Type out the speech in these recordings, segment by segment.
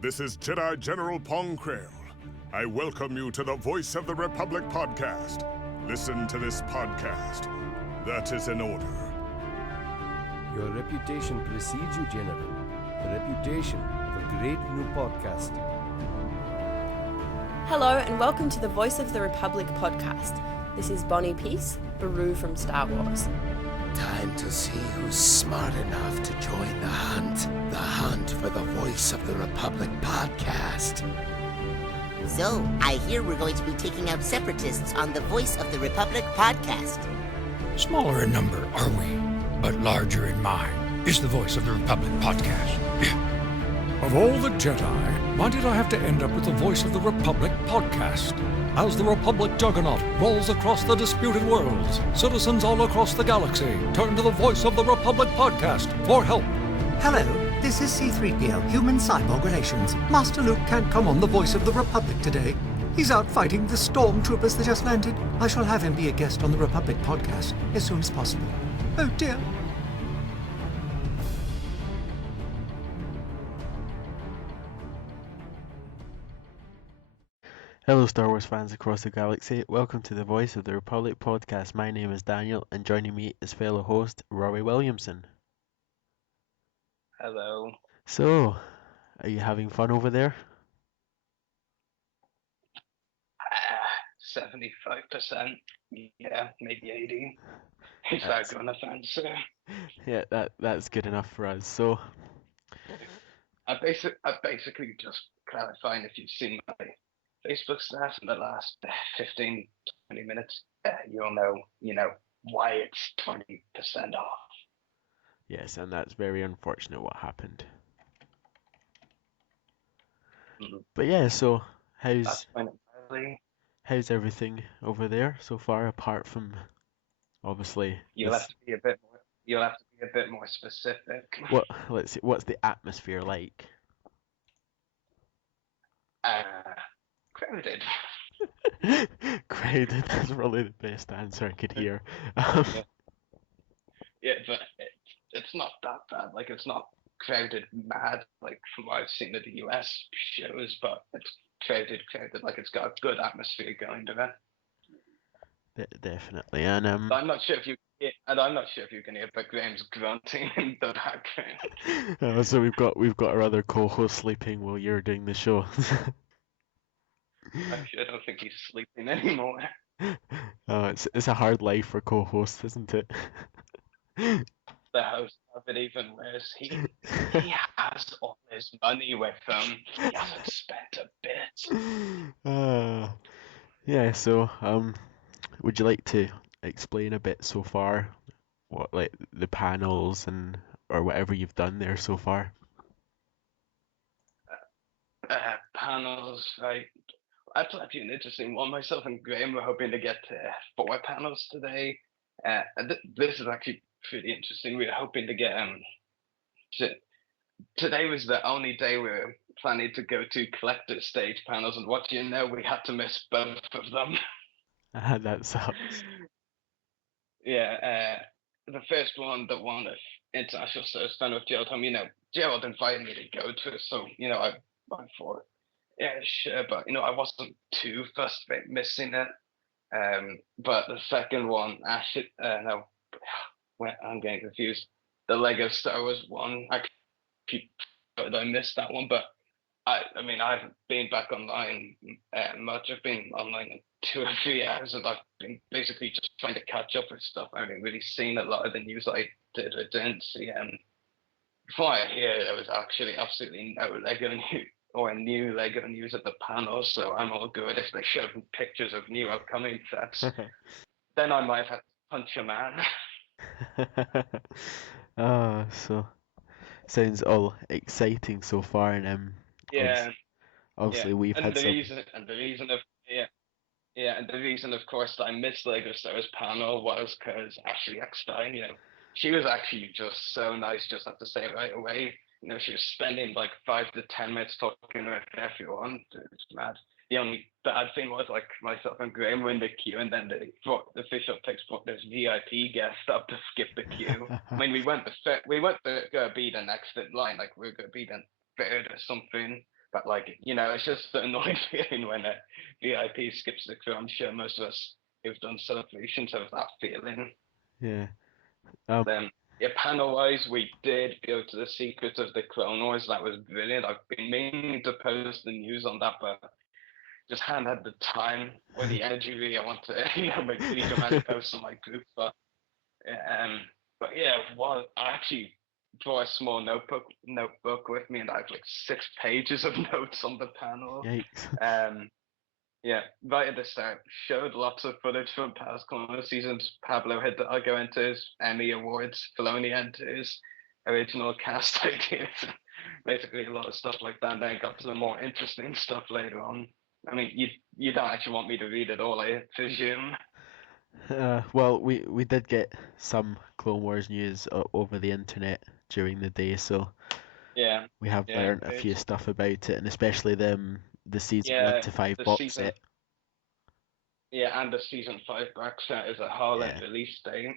This is Jedi General Pong Krail. I welcome you to the Voice of the Republic podcast. Listen to this podcast. That is in order. Your reputation precedes you, General. The reputation of a great new podcast. Hello and welcome to the Voice of the Republic podcast. This is Bonnie Peace, Baru from Star Wars. Time to see who's smart enough to join the hunt for the Voice of the Republic podcast. So, I hear we're going to be taking out separatists on the Voice of the Republic podcast. Smaller in number, are we? But larger in mind is the Voice of the Republic podcast. Of all the Jedi, why did I have to end up with the Voice of the Republic podcast? As the Republic juggernaut rolls across the disputed worlds, citizens all across the galaxy turn to the Voice of the Republic podcast for help. Hello, this is C-3PO, Human-Cyborg Relations. Master Luke can't come on the Voice of the Republic today. He's out fighting the stormtroopers that just landed. I shall have him be a guest on the Republic podcast as soon as possible. Oh dear. Hello Star Wars fans across the galaxy, welcome to the Voice of the Republic podcast. My name is Daniel and joining me is fellow host Ruari Williamson. Hello. So, are you having fun over there? 75%, yeah, maybe 80. Is that going to fancy? Yeah, that's good enough for us. So, I basically just clarifying if you've seen my Facebook stats in the last 15, 20 minutes, you'll know why it's 20% off. yes, and that's very unfortunate what happened. Mm-hmm. But yeah, so That's fine entirely. how's everything over there so far, apart from obviously You'll have to be a bit more specific. let's see, what's the atmosphere like? Crowded. Crowded, that's probably the best answer I could hear. Yeah, but it's not that bad. Like, it's not crowded mad, like from what I've seen of the US shows, but it's crowded, like it's got a good atmosphere going to it. Definitely, and I'm not sure if you can hear, but Graham's grunting in the background. So we've got our other co-host sleeping while you're doing the show. Actually, I don't think he's sleeping anymore. Oh, it's a hard life for co-hosts, isn't it? The host of it even worse. He has all his money with him. He hasn't spent a bit. Yeah. So would you like to explain a bit so far, what like the panels and or whatever you've done there so far? Panels, right? That's actually an interesting one. Myself and Graham were hoping to get 4 panels today. This is actually pretty interesting. We were hoping to get today was the only day we were planning to go to collector stage panels, and what do you know, we had to miss both of them. That sucks. Yeah, the first one, the one of International Service Fan with Gerald home, Gerald invited me to go to it, so I went for it. Yeah, sure, but I wasn't too fussed about missing it. But the second one, I'm getting confused. The Lego Star Wars one, I missed that one, but I haven't been back online much. I've been online in 2 or 3 hours, and I've been basically just trying to catch up with stuff. I haven't really seen a lot of the news I did or didn't see. Before I hear, there was actually absolutely no Lego news or new Lego news at the panel, so I'm all good. If they show pictures of new upcoming sets, then I might have to punch a man. So sounds all exciting so far, and yeah. Obviously we've had some. The reason, of course, that I missed Lego Star Wars panel was because Ashley Eckstein, she was actually just so nice, just have to say it right away. She was spending like 5 to 10 minutes talking with everyone. It's mad. The only bad thing was, like, myself and Graham were in the queue, and then the official picks brought this VIP guest up to skip the queue. we went to go be the next in line, like we were going to be the third or something. But like, it's just the annoying feeling when a VIP skips the crew. I'm sure most of us who've done celebrations have that feeling. Yeah. Then, yeah, panel-wise, we did go to the Secret of the Clone Wars. That was brilliant. I've been meaning to post the news on that, but just hadn't had the time or the energy. Really, I want to, make really dramatic posts on my group. But yeah, I actually brought a small notebook with me, and I have like 6 pages of notes on the panel. Yikes. Yeah, right at the start, showed lots of footage from past Clone seasons. Pablo had to go into his Emmy Awards, Filoni into his original cast ideas, basically a lot of stuff like that. And then got to the more interesting stuff later on. I mean, you don't actually want me to read it all, I presume. Well, we did get some Clone Wars news over the internet during the day, so yeah, we have learned a few stuff about it, and especially the season 1 to 5 box set. Yeah, and the season 5 box set is a Harlan release date.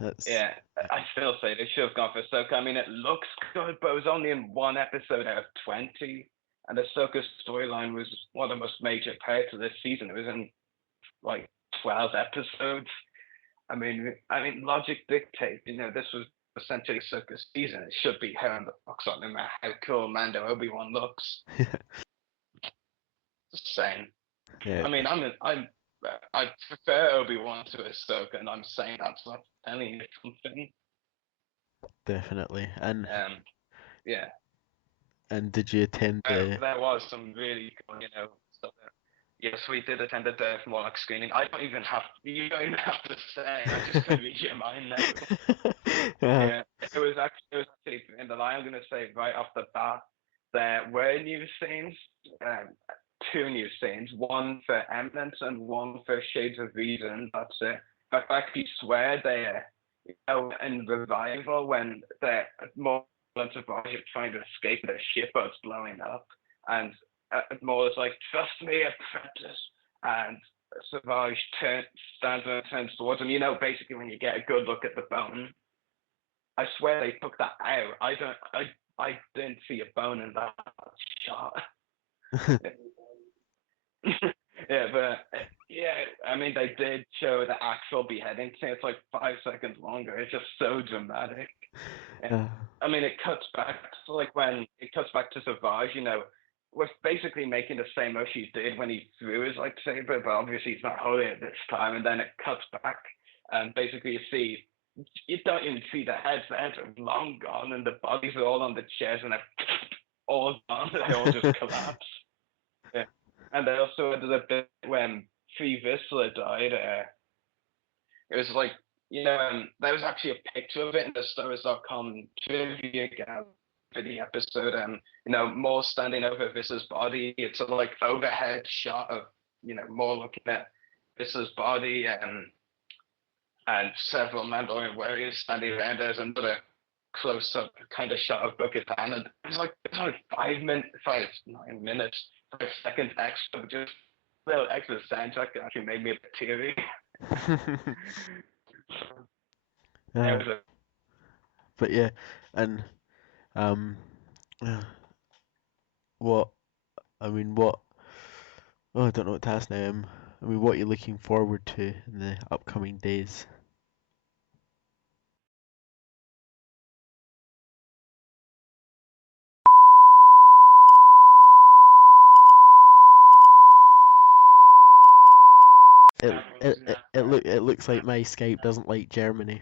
I still say they should have gone for Ahsoka. I mean, it looks good, but it was only in 1 episode out of 20, and the Ahsoka storyline was one of the most major parts of this season. It was in like 12 episodes. I mean, logic dictates, this was essentially Ahsoka's season. It should be her on the box art, no matter how cool Mando Obi-Wan looks. Just saying. Yeah. I mean, I prefer Obi-Wan to Ahsoka, and I'm saying that's not telling you something. Definitely. And yeah. And did you attend the? There was some really cool, stuff there. Yes, we did attend the Moloch screening. You don't even have to say. I just can read your mind now. Yeah, it was actually, and I'm going to say right off the bat, there were new scenes, 2 new scenes, one for Eminence and one for Shades of Reason. That's it. But I actually swear in Revival when they're more of Savage trying to escape the ship that's blowing up, and Maul is like, "Trust me, apprentice," and Savage stands and turns towards him. Basically when you get a good look at the bone. I swear they took that out. I didn't see a bone in that shot. I mean, they did show the actual beheading scene. It's like 5 seconds longer. It's just so dramatic. I mean, it cuts back to Savage, was basically making the same motion he did when he threw his lightsaber, but obviously he's not holding it this time. And then it cuts back, and basically you don't even see the heads. The heads are long gone, and the bodies are all on the chairs, and they're all gone. They all just collapse. Yeah. And they also did a bit when Free Vizsla died. It was like, there was actually a picture of it in the Stars.com trivia gap for the episode. Maul standing over Vizsla's body. It's a overhead shot of, Maul looking at Vizsla's body and several Mandalorian warriors standing around. There's another close-up kind of shot of Bo-Katan, and it's like 9 minutes, 5 seconds extra, just a little extra soundtrack that actually made me a bit teary. But yeah, and what I don't know what to ask now. What are you looking forward to in the upcoming days? It looks like my Skype doesn't like Germany.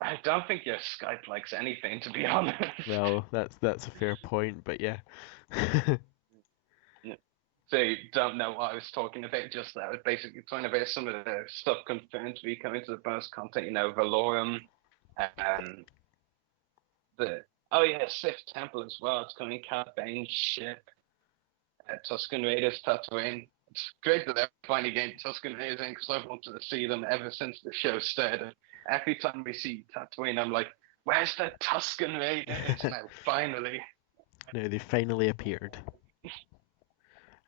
I don't think your Skype likes anything, to be honest. Well, that's a fair point, but yeah. So you don't know what I was talking about just there. I was basically talking about some of the stuff confirmed to be coming to the bonus content, Valorum, and Sith Temple as well. It's coming, Cat Bane's ship, Tusken Raiders, Tatooine. It's great that they're finally getting Tusken Raiders in, because I've wanted to see them ever since the show started. Every time we see Tatooine, I'm like, where's the Tusken Raiders now? Finally. No, they finally appeared.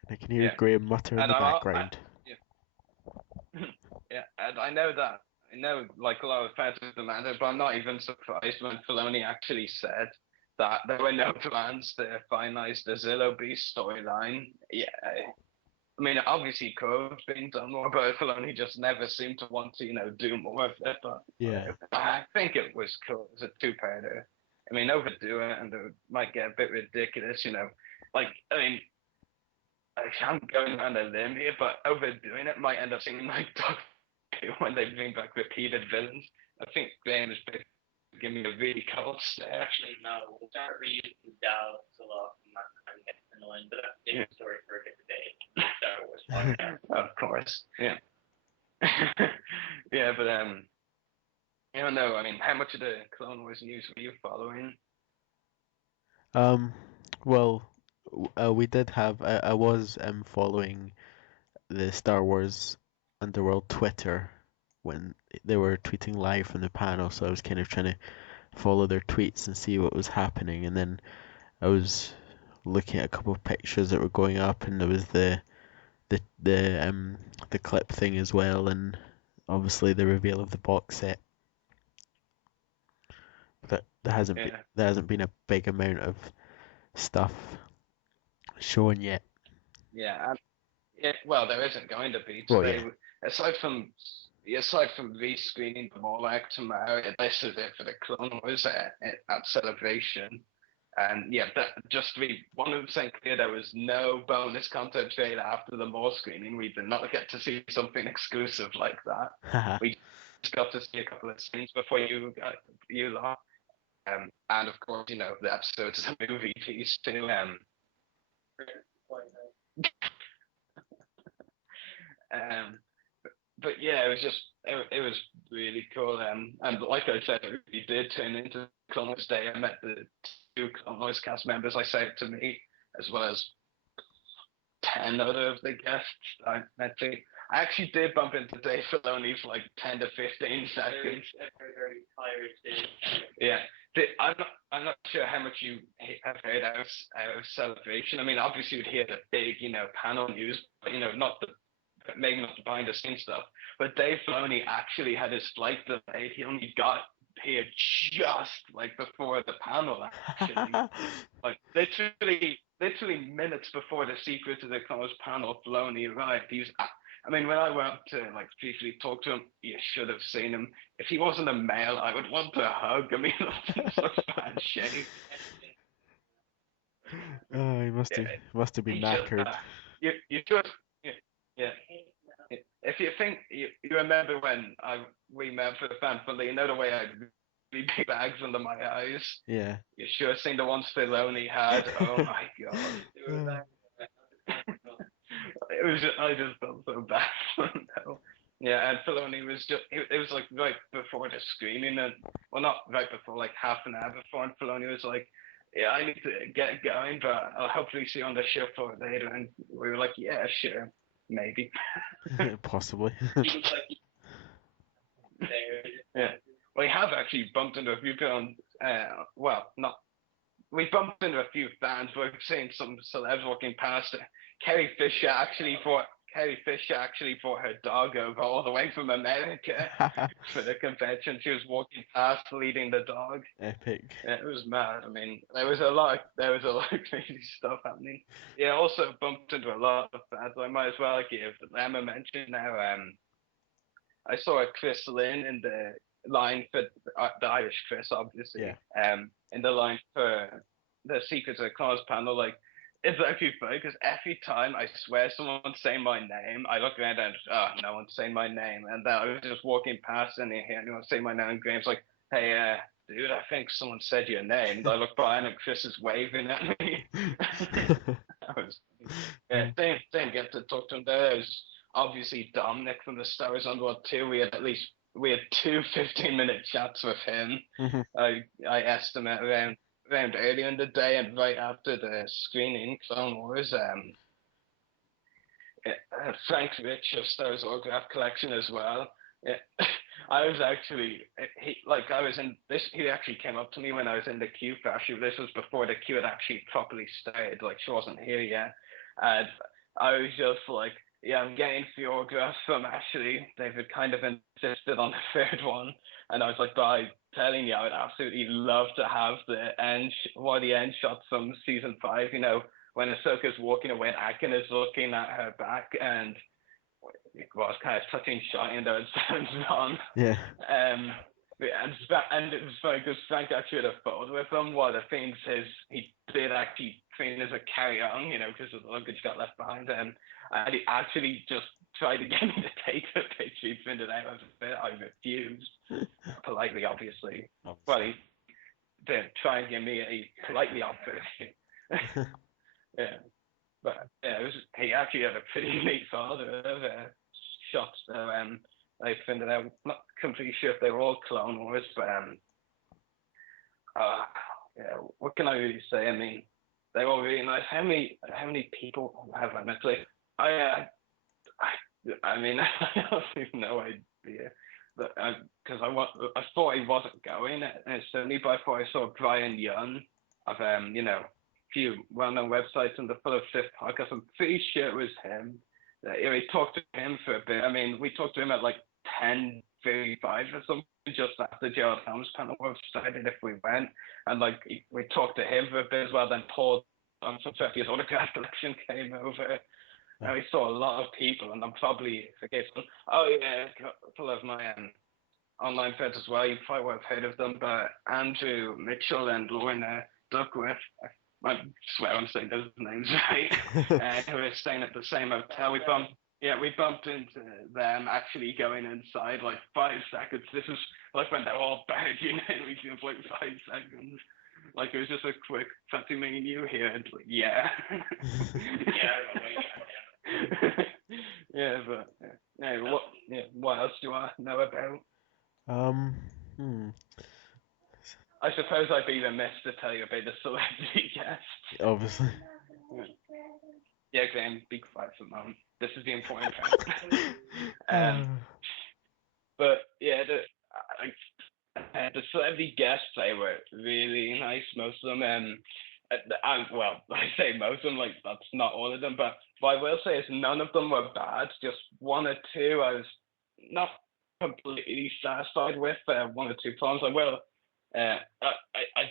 I can hear Graham mutter in the background. And I know a lot of fans of Mando, but I'm not even surprised when Filoni actually said that there were no plans to finalize the Zillow Beast storyline. Yeah, I mean, obviously it could have been done more, but Filoni just never seemed to want to, do more of it. But Yeah. I think it was cool. It was a two-parter. I mean, overdo it and it might get a bit ridiculous, Like, I mean, I'm going on a limb here, but overdoing it might end up seeming like Doctor Who when they bring back repeated villains. I think Graham is giving me a really cold stare. Actually, no, we'll start reusing dialogues a lot. I'm not trying to get annoying, but that's a different story for a different day. Star Wars podcast. Of course, yeah. Yeah, but I don't know. I mean, how much of the Clone Wars news were you following? Well, we did have. I was following the Star Wars Underworld Twitter when they were tweeting live from the panel, so I was kind of trying to follow their tweets and see what was happening, and then I was looking at a couple of pictures that were going up, and there was the clip thing as well, and obviously the reveal of the box set. But there hasn't been a big amount of stuff shown yet. Yeah, well, there isn't going to be Well, today. yeah. Aside from rescreening the Morlock tomorrow, this is it for the Clone Wars at Celebration. And yeah, just to be 100% clear, there was no bonus content trailer after the Maul screening. We did not get to see something exclusive like that. We just got to see a couple of scenes before you lot. And of course, the episodes of the movie piece too. But yeah, it was really cool. And like I said, it really did turn into Clone Wars Day. I met the two Clone Wars cast members I saved to meet, as well as 10 other of the guests I met. I actually did bump into Dave Filoni for like 10 to 15 seconds. Very tired. Yeah. I'm not sure how much you have heard out of Celebration. I mean, obviously you'd hear the big, panel news, but, maybe not the behind the scenes stuff. But Dave Filoni actually had his flight delayed. He only got here just like before the panel, actually. Like literally minutes before the Secret of the Clone panel, Filoni arrived. I mean, when I went up to briefly talk to him, you should have seen him. If he wasn't a male, I would want to hug. I mean, such bad shape. Oh, he must have been knackered. You just yeah. If you think you remember when we met for the fanfare, the way I had really big bags under my eyes. Yeah. You should have seen the ones Filoni had. Oh my god. I just felt so bad. No. Yeah, and Filoni was it was like right before the screening, and well, not right before, like half an hour before, and Filoni was like, yeah, I need to get going, but I'll hopefully see you on the show floor later. And we were like, yeah, sure, maybe. Possibly. Yeah, we have actually bumped into a few people we bumped into a few fans, but we've seen some celebs walking past. Carrie Fisher actually brought her dog over all the way from America for the convention. She was walking past, leading the dog. Epic. Yeah, it was mad. I mean, there was a lot of crazy stuff happening. Yeah, also bumped into a lot of fans. I might as well give them a mention now. I saw a Chris Lynn in the line for the Irish Chris, obviously. Yeah. In the line for the Secrets of the Clone Panel, like. It's actually funny because every time I swear someone's saying my name, I look around and no one's saying my name. And then I was just walking past and I hear anyone say my name, and Graham's like, hey, dude, I think someone said your name. And I look behind and Chris is waving at me. Didn't get to talk to him there. There was obviously Dominic from the Star Wars Underworld 2. We had two 15-minute chats with him. Mm-hmm. I estimate around earlier in the day and right after the screening, Clone Wars, Frank Rich of Star Wars Autograph Collection as well. Yeah. I was actually, he actually came up to me when I was in the queue for this was before the queue had actually properly started, like she wasn't here yet. And I was just like, yeah, I'm getting the autographs from Ashley. David kind of insisted on the third one, and I was like, but I'm telling you, I would absolutely love to have one of the end shots from season 5. You know, when Ahsoka's walking away and Anakin is looking at her back, and it was kind of touching shot, and it sounds on. Yeah. And it was very good. Frank actually had a photo with him. One of the things is he did actually train as a carry on, you know, because the luggage got left behind, and he actually just tried to get me to take a picture. He printed out of it. I refused, politely, obviously. Well, he did try and give me a politely offered. Yeah, but yeah, he actually had a pretty neat photo of shots. So I printed out. Not completely sure if they were all Clone Wars, but yeah, what can I really say? I mean, they were really nice. How many people have I met? Like, I mean, I have no idea. Because I thought he wasn't going, and certainly, but I thought I saw Brian Young of you know, a few well-known websites and the Full of Fifth podcast. I'm pretty sure it was him. We talked to him for a bit. I mean, we talked to him at like 10:35 or something, just after Gerald Helms panel was decided if we went, and like we talked to him for a bit as well. Then Paul from his autograph collection came over. And we saw a lot of people, and I'm probably forget some. Oh yeah, a couple of my online friends as well. You probably would have heard of them, but Andrew Mitchell and Lorna Duckworth. I swear I'm saying those names right. Who were staying at the same hotel. We bumped into them actually going inside like 5 seconds. This is like when they're all bad, you know, we did like 5 seconds. Like it was just a quick something me and you here, and like, yeah. Yeah, but what else do I know about? I suppose I'd be remiss to tell you about the celebrity guest. Obviously. Yeah, Graham, be quiet for a moment. This is the important part. But yeah, the celebrity guests, they were really nice. Most of them, well, I say most of them, like that's not all of them, but what I will say is none of them were bad. Just one or two I was not completely satisfied with. One or two problems. I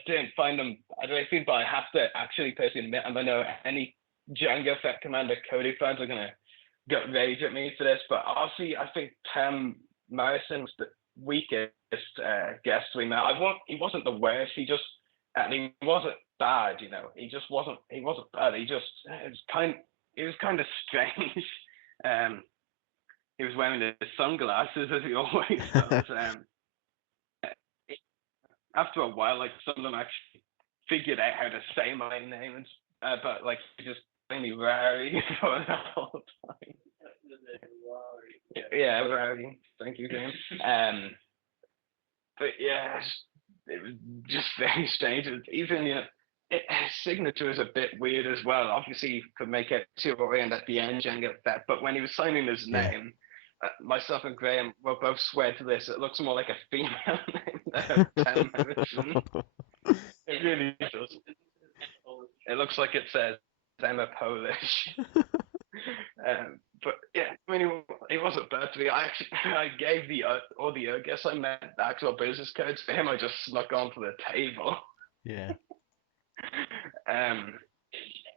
didn't find them. I don't think, but I have to actually personally admit, and I know any Jango Fett Commander Cody fans are gonna get rage at me for this, but honestly, I think Tim Morrison was the weakest guest we met. He wasn't the worst. He wasn't bad, you know. He wasn't bad. It was kind of strange. He was wearing his sunglasses as he always does. After a while, like some of them actually figured out how to say my name, but like just called me Ruari for the whole time. Yeah, Ruari. Thank you, James. But yeah, it was just very strange. Even his signature is a bit weird as well. Obviously, you could make it to and at the end and get that, but when he was signing his name, myself and Graham will both swear to this. It looks more like a female name than Tim Morrison. It really does. It looks like it says Emma Polish. But yeah, I mean, he wasn't bad to me. I gave all the guess I meant the actual business cards for him. I just snuck onto the table. Yeah.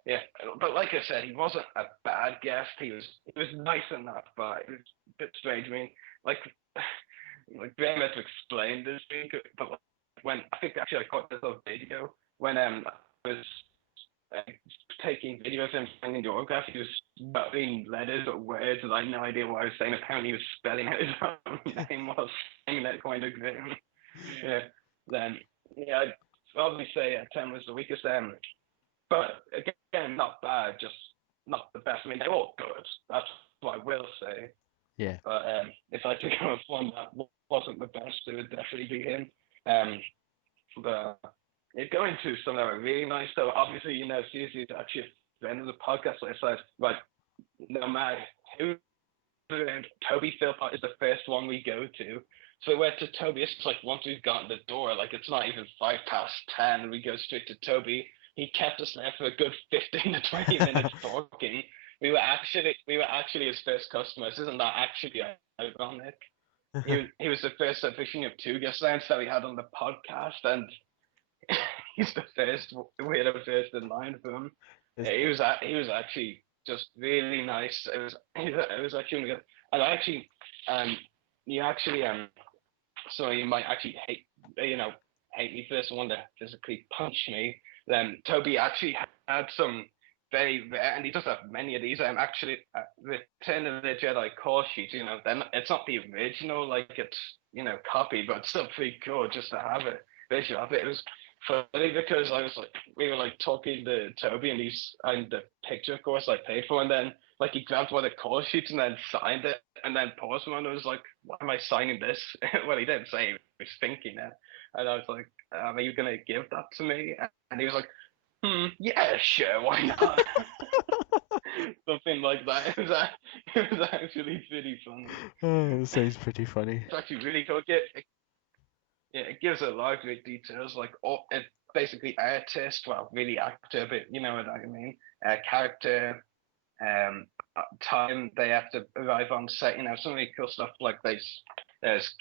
Yeah, but like I said, he wasn't a bad guest. He was nice enough, but it was a bit strange. I mean, like Graham had to explain this thing, but when I think actually I caught this on video when I was taking video of him signing the autograph, he was spelling letters or words, and I had no idea what I was saying. Apparently, he was spelling out his own name while saying that kind of thing. Yeah. Then I'd probably say Tim was the weakest. But again, not bad, just not the best. I mean, they're all good. That's what I will say. Yeah. But if I had to go with one that wasn't the best, it would definitely be him. But going to some that were really nice, though. Obviously, you know, Susie's actually a friend of the podcast. Like I said, like no matter who, Toby Philpott is the first one we go to. So we went to Toby. It's like once we've gotten the door, like it's not even 10:05, we go straight to Toby. He kept us there for a good 15 to 20 minutes talking. we were actually his first customers. Isn't that actually ironic? He was the first edition of two guest lines that we had on the podcast, and he's the first. We had a first in line for him. He was actually just really nice. It was actually really good. And I actually you actually so you might actually hate me for this and want to physically punch me. Then Toby actually had some very rare, and he does have many of these. Actually, Return of the Jedi call sheets. Then it's not the original, like it's copied, but it's still pretty cool just to have it. Visual of it. It was funny because we were like talking to Toby, and the picture, of course, I paid for, and then like he grabbed one of the call sheets and then signed it, and then paused one. And was like, "Why am I signing this?" Well, he didn't say. He was thinking it, and I was like, "Are you gonna give that to me?" And he was like, "Yeah, sure, why not?" Something like that. It was actually pretty funny. Oh, it sounds pretty funny. It's actually really cool. It gives a lot of great details, like it basically artist, well, really actor, but you know what I mean. Character, time they have to arrive on set. Some really cool stuff like there's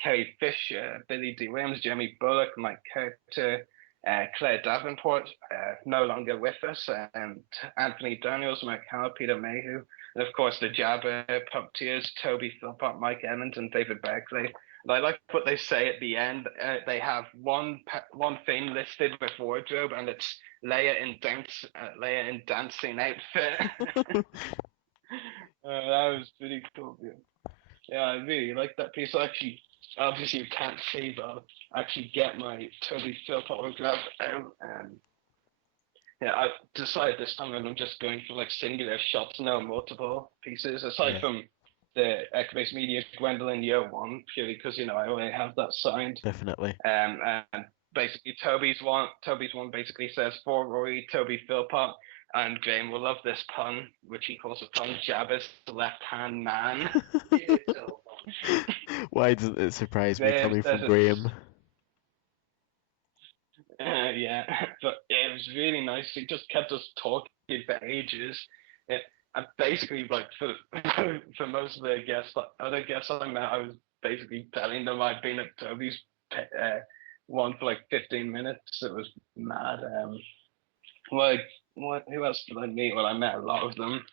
Carrie Fisher, Billy D. Williams, Jeremy Bulloch, Mike Carter, Claire Davenport, no longer with us, and Anthony Daniels, Mark Howard, Peter Mayhew, and of course the Jabber puppeteers, Toby Philpott, Mike Emmons, and David Berkeley. And I like what they say at the end. They have one thing listed with wardrobe, and it's Leia in dancing outfit. That was pretty cool. Yeah, I really like that piece. Actually, obviously you can't see, but I'll actually get my Toby Philpott autograph out. Yeah, I decided this time I'm just going for like singular shots, no multiple pieces. Aside from the Echo-based Media Gwendolyn Year One, purely because I already have that signed. Definitely. And basically Toby's one basically says for Ruari, Toby Philpott, and Graham will love this pun, which he calls a pun, Jabba's left-hand man. It's so fun. Why doesn't it surprise me coming from Graham? Yeah, but it was really nice. He just kept us talking for ages. And basically, like for most of the other guests I met, I was basically telling them I'd been at Toby's one for like 15 minutes. It was mad. Who else did I meet? Well, I met a lot of them.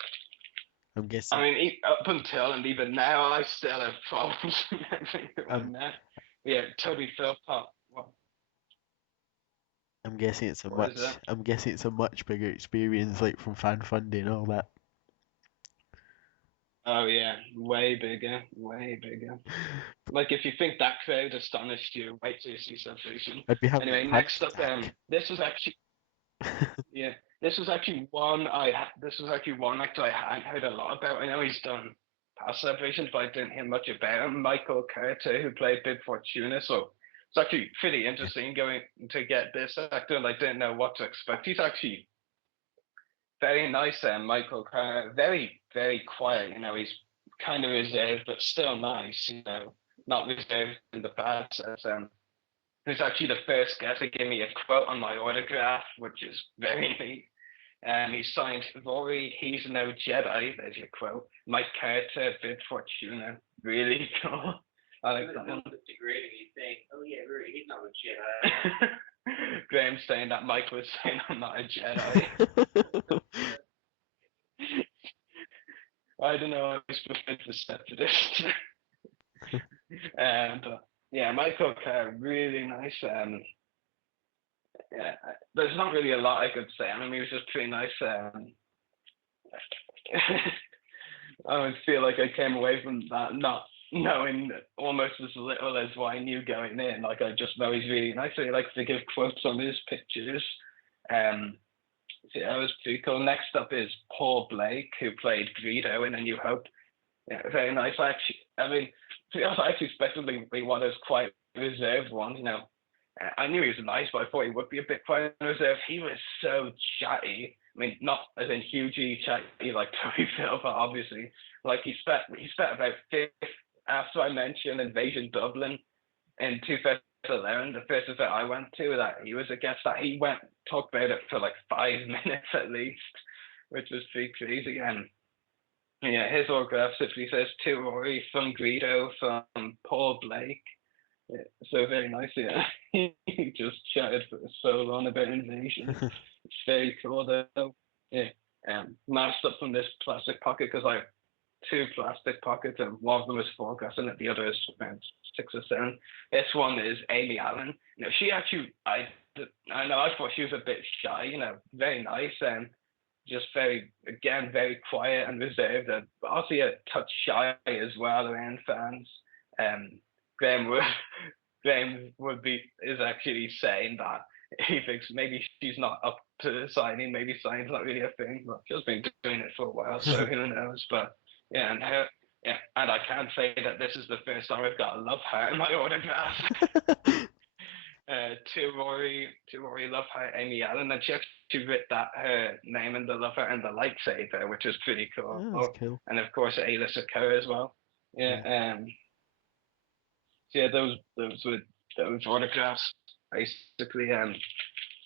I'm guessing. I mean, up until and even now, I still have problems with everything I met. Yeah, Toby Philpott. I'm guessing it's a much bigger experience, like from fan funding and all that. Oh yeah, way bigger. Like if you think that crowd astonished you, wait till you see Celebration. Anyway, next up, this was actually one actor I hadn't heard a lot about. I know he's done past Celebrations, but I didn't hear much about him. Michael Carter, who played Bib Fortuna, so it's actually pretty interesting going to get this actor, and I didn't know what to expect. He's actually very nice, Michael Carter. Very, very quiet. He's kind of reserved, but still nice. Not reserved in the bad sense. He's actually the first guest to give me a quote on my autograph, which is very neat. He signed Ruari, he's no Jedi. There's your quote. Mike Carter, Bib Fortuna. Really cool. I like that one. Degrading, you think, oh yeah, Ruari, he's not a Jedi. Graham saying that Mike was saying I'm not a Jedi. I don't know. I was prepared to step to this. Yeah, Michael Carr, really nice. Yeah, there's not really a lot I could say. I mean, he was just pretty nice. I would feel like I came away from that not knowing almost as little as what I knew going in. Like, I just know he's really nice. He likes to give quotes on his pictures. So that was pretty cool. Next up is Paul Blake, who played Greedo in A New Hope. Yeah, very nice. I mean, to be honest, I actually expected him to be one of those quite reserved ones. I knew he was nice, but I thought he would be a bit quite reserved. He was so chatty. I mean, not as in hugely chatty like Toby Philpott, obviously. Like he spent about after I mentioned Invasion Dublin in 2011, the first event I went to that he was a guest, that he talked about it for like 5 minutes at least, which was pretty crazy. And Yeah, his autograph simply says to Ruari from Greedo from Paul Blake. Yeah, so very nice, yeah. He just chatted for so long about invasion. It's very cool though. Yeah. Masked up from this plastic pocket because I have two plastic pockets and one of them is photographs and the other is around 6 or 7. This one is Amy Allen. She actually I know I thought she was a bit shy, very nice and just very quiet and reserved and also a touch shy as well around fans. Graham would is actually saying that he thinks maybe she's not up to signing, maybe signing's not really a thing, but she's been doing it for a while, so who knows. But yeah, and I can say that this is the first time I've got a love heart in my autograph. To Ruari love heart Amy Allen, and she actually wrote that her name in the love heart and the lightsaber, which is pretty cool. Oh, that's cool. And of course Alyssa Kerr as well. Yeah. So yeah, those were those autographs basically.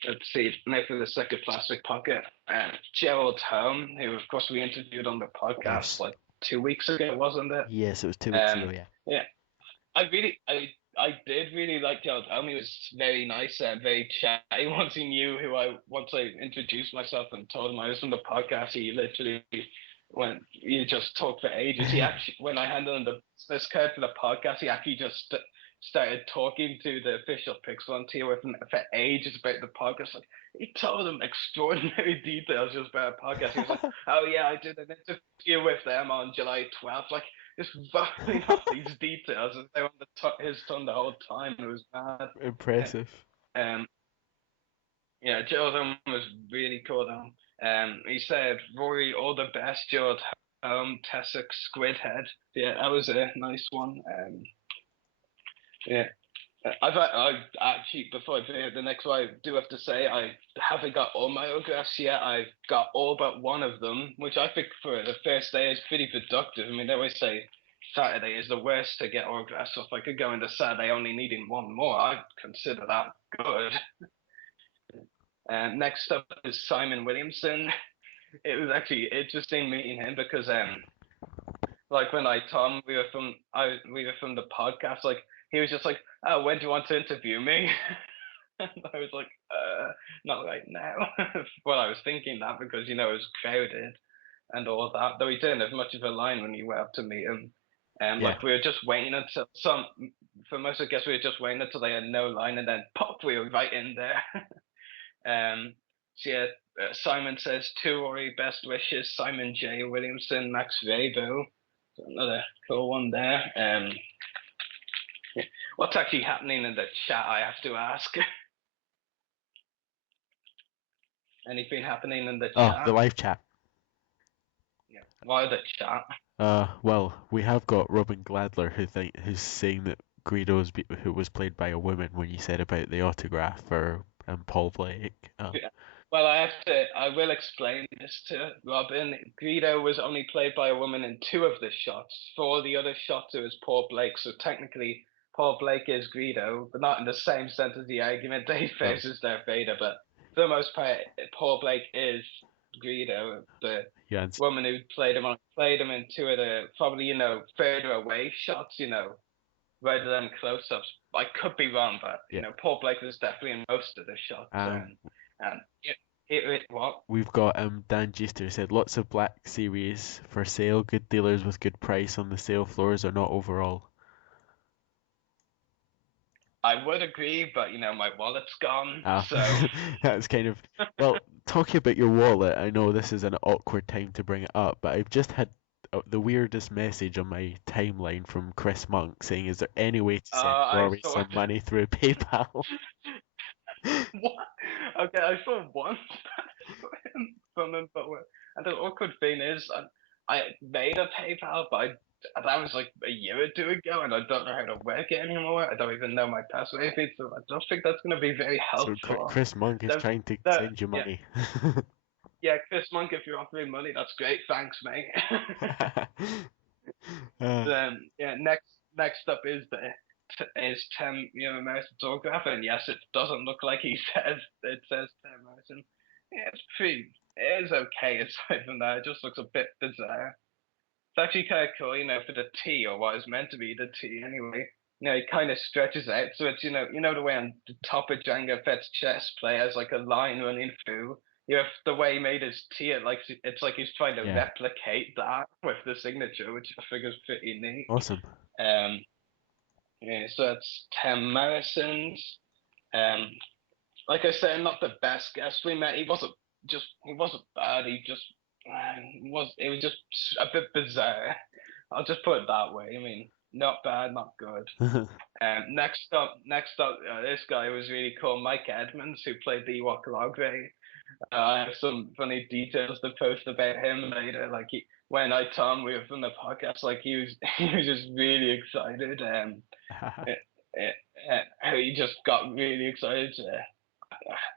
Let's see, now for the second plastic pocket. Gerald Home, who of course we interviewed on the podcast like 2 weeks ago, wasn't it? Yes, it was 2 weeks ago. Yeah. Yeah, I did really like Gerald Home. He was very nice and very chatty. Once I introduced myself and told him I was on the podcast, he literally you just talked for ages. He actually, when I handed him the business card for the podcast, he actually just started talking to the official Pixel tier with him for ages about the podcast. Like, he told them extraordinary details just about the podcast. He was like, "Oh yeah, I did an interview with them on July 12th." Like, just rattling off these details, and they were on his tongue the whole time. It was mad. Impressive. Yeah, Gerald was really cool though. He said, "Ruari, all the best, Gerald Tessic Squidhead." Yeah, that was a nice one. Yeah. I've actually, before I finish the next one, I do have to say I haven't got all my autographs yet. I've got all but one of them, which I think for the first day is pretty productive. I mean, they always say Saturday is the worst to get autographs, so if I could go into Saturday only needing one more, I'd consider that good. Next up is Simon Williamson. It was actually interesting meeting him because like when I told him we were from the podcast, like he was just like, "Oh, when do you want to interview me?" And I was like, not right now." Well, I was thinking that because it was crowded and all that. Though he didn't have much of a line when you went up to meet him. Like we were just waiting until for most of the guests, we were just waiting until they had no line, and then pop, we were right in there. So yeah, Simon says, "To Ruari, best wishes, Simon J. Williamson, Max Rabo." So another cool one there. What's actually happening in the chat, I have to ask. Anything happening in the chat? Oh, the live chat. Yeah. Why the chat? Well, we have got Robin Gladler who's saying that Greedo who was played by a woman when you said about the autograph for Paul Blake. Yeah. Well, I will explain this to Robin. Greedo was only played by a woman in 2 of the shots. For all the other shots, it was Paul Blake. So technically, Paul Blake is Greedo, but not in the same sense as the argument that he faces Darth Vader. But for the most part, Paul Blake is Greedo. The woman who played him in 2 of the probably further away shots, rather than close-ups. I could be wrong, but Paul Blake was definitely in most of the shots. What? We've got Dan Giester said lots of Black Series for sale. Good dealers with good price on the sale floors or not overall. I would agree, but my wallet's gone. So that's kind of talking about your wallet. I know this is an awkward time to bring it up, but I've just had the weirdest message on my timeline from Chris Monk saying, "Is there any way to send Ruari some money through PayPal?" What? Okay, I saw one from him, and the awkward thing is, I made a PayPal, but that was like a year or 2 ago, and I don't know how to work it anymore. I don't even know my password, so I don't think that's going to be very helpful. So Chris Monk is trying to send you money. Yeah, Chris Monk, if you're offering money, that's great. Thanks, mate. Next up is Tim Morrison's autograph, and yes, it doesn't look like it says Tim Morrison. Yeah, it is okay aside from that. It just looks a bit bizarre. actually kind of cool, for the T, or what is meant to be the T anyway. It kind of stretches out, so it's the way on the top of Jango Fett's chest plate has like a line running through. The way he made his T, it's like he's trying to replicate that with the signature, which I think is pretty neat. Awesome. Yeah, so that's 10 marathons. Like I said, not the best guest we met. He wasn't bad. It was just a bit bizarre. I'll just put it that way. I mean, not bad, not good. Next up, this guy was really cool, Mike Edmonds, who played the Ewok Logray. I have some funny details to post about him later. Like when I told him we were from the podcast, like he was just really excited. He just got really excited.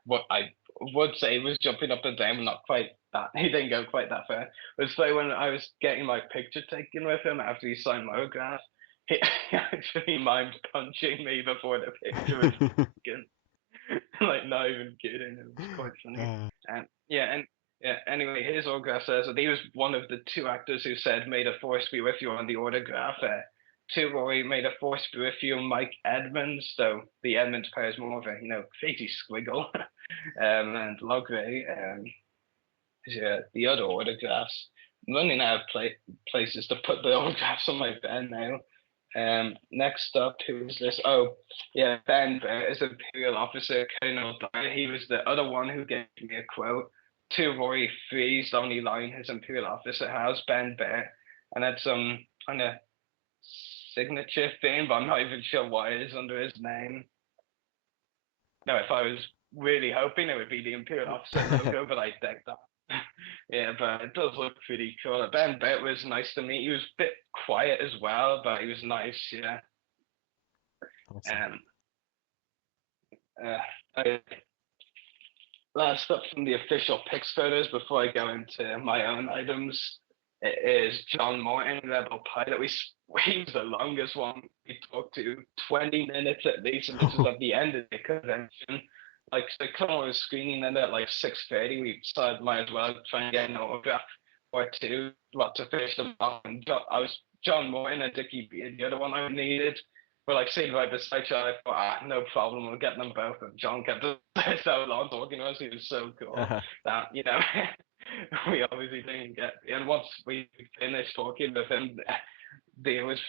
What I would say was jumping up and down, not quite that. He didn't go quite that far. But it's like when I was getting my picture taken with him after he signed my autograph, he actually mimed punching me before the picture was taken. Like, not even kidding. It was quite funny. Anyway, his autograph says that he was one of the two actors who said, "May the force be with you" on the autograph. To Rory, "May the force be with you," Mike Edmonds. So the Edmonds pair is more of a, crazy squiggle. And Logray, the other autographs. I'm running out of places to put the autographs on my bed now. Next up, who is this? Oh, yeah, Ben Bear is Imperial Officer Colonel Dyer. He was the other one who gave me a quote. To Rory 3's the only line his Imperial Officer has, Ben Bear. And that's some kind of signature thing, but I'm not even sure what it is under his name. No, if I was really hoping it would be the Imperial Officer logo, but I doubt that. Yeah, but it does look pretty cool. Ben Bett was nice to meet. He was a bit quiet as well, but he was nice, yeah. Awesome. Last up from the official Pix photos before I go into my own items, it is John Morton, Rebel Pilot. He was the longest one we talked to, 20 minutes at least, and this was at the end of the convention. Like, the camera was screening in at like 6:30. We decided might as well try and get an autograph or two, to finish them off. And I was John Morton and Dickie Beard, the other one I needed. But like sitting right beside each other, I thought, no problem, we'll get them both. And John kept so long talking to us. He was so cool that we obviously didn't get. And once we finished talking with him, the year was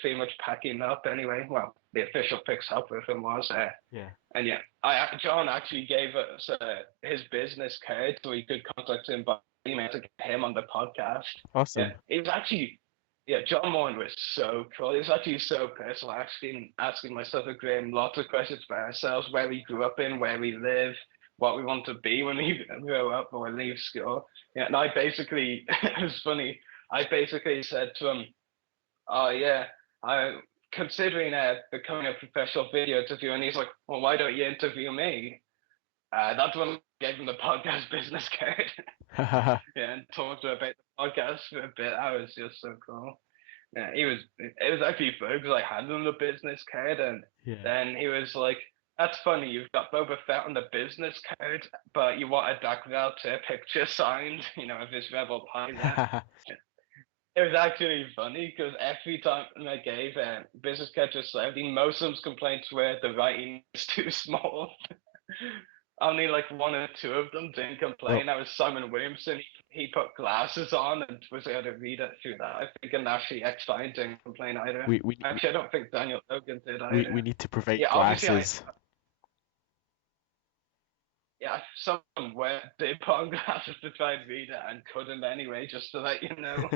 pretty much packing up anyway. Well, the official Pix up with him was. And John actually gave us his business card so we could contact him by email to get him on the podcast. Awesome. Yeah, he was actually. Yeah, John Morton was so cool. He was actually so personal, asking myself and Graham lots of questions about ourselves, where we grew up in, where we live, what we want to be when we grow up or leave school. Yeah, and I basically, it was funny, I basically said to him, "Oh yeah, I'm considering becoming a professional video interviewer," and he's like, "Well, why don't you interview me?" That's when I gave him the podcast business card. And talked about the podcast for a bit. That was just so cool. Yeah, it was actually fun because I handed him the business card, and then he was like, "That's funny, you've got Boba Fett on the business card, but you wanted Dakval to picture signed, of his Rebel pilot." It was actually funny because every time I gave business card to a celebrity, most of them's complaints were the writing is too small. Only like one or two of them didn't complain. That was Simon Williamson. He put glasses on and was able to read it through that. I think, and Ashley Eckstein didn't complain either. Actually, I don't think Daniel Logan did either. We need to provide glasses. Some did put on glasses to try and read it and couldn't anyway, just to let you know.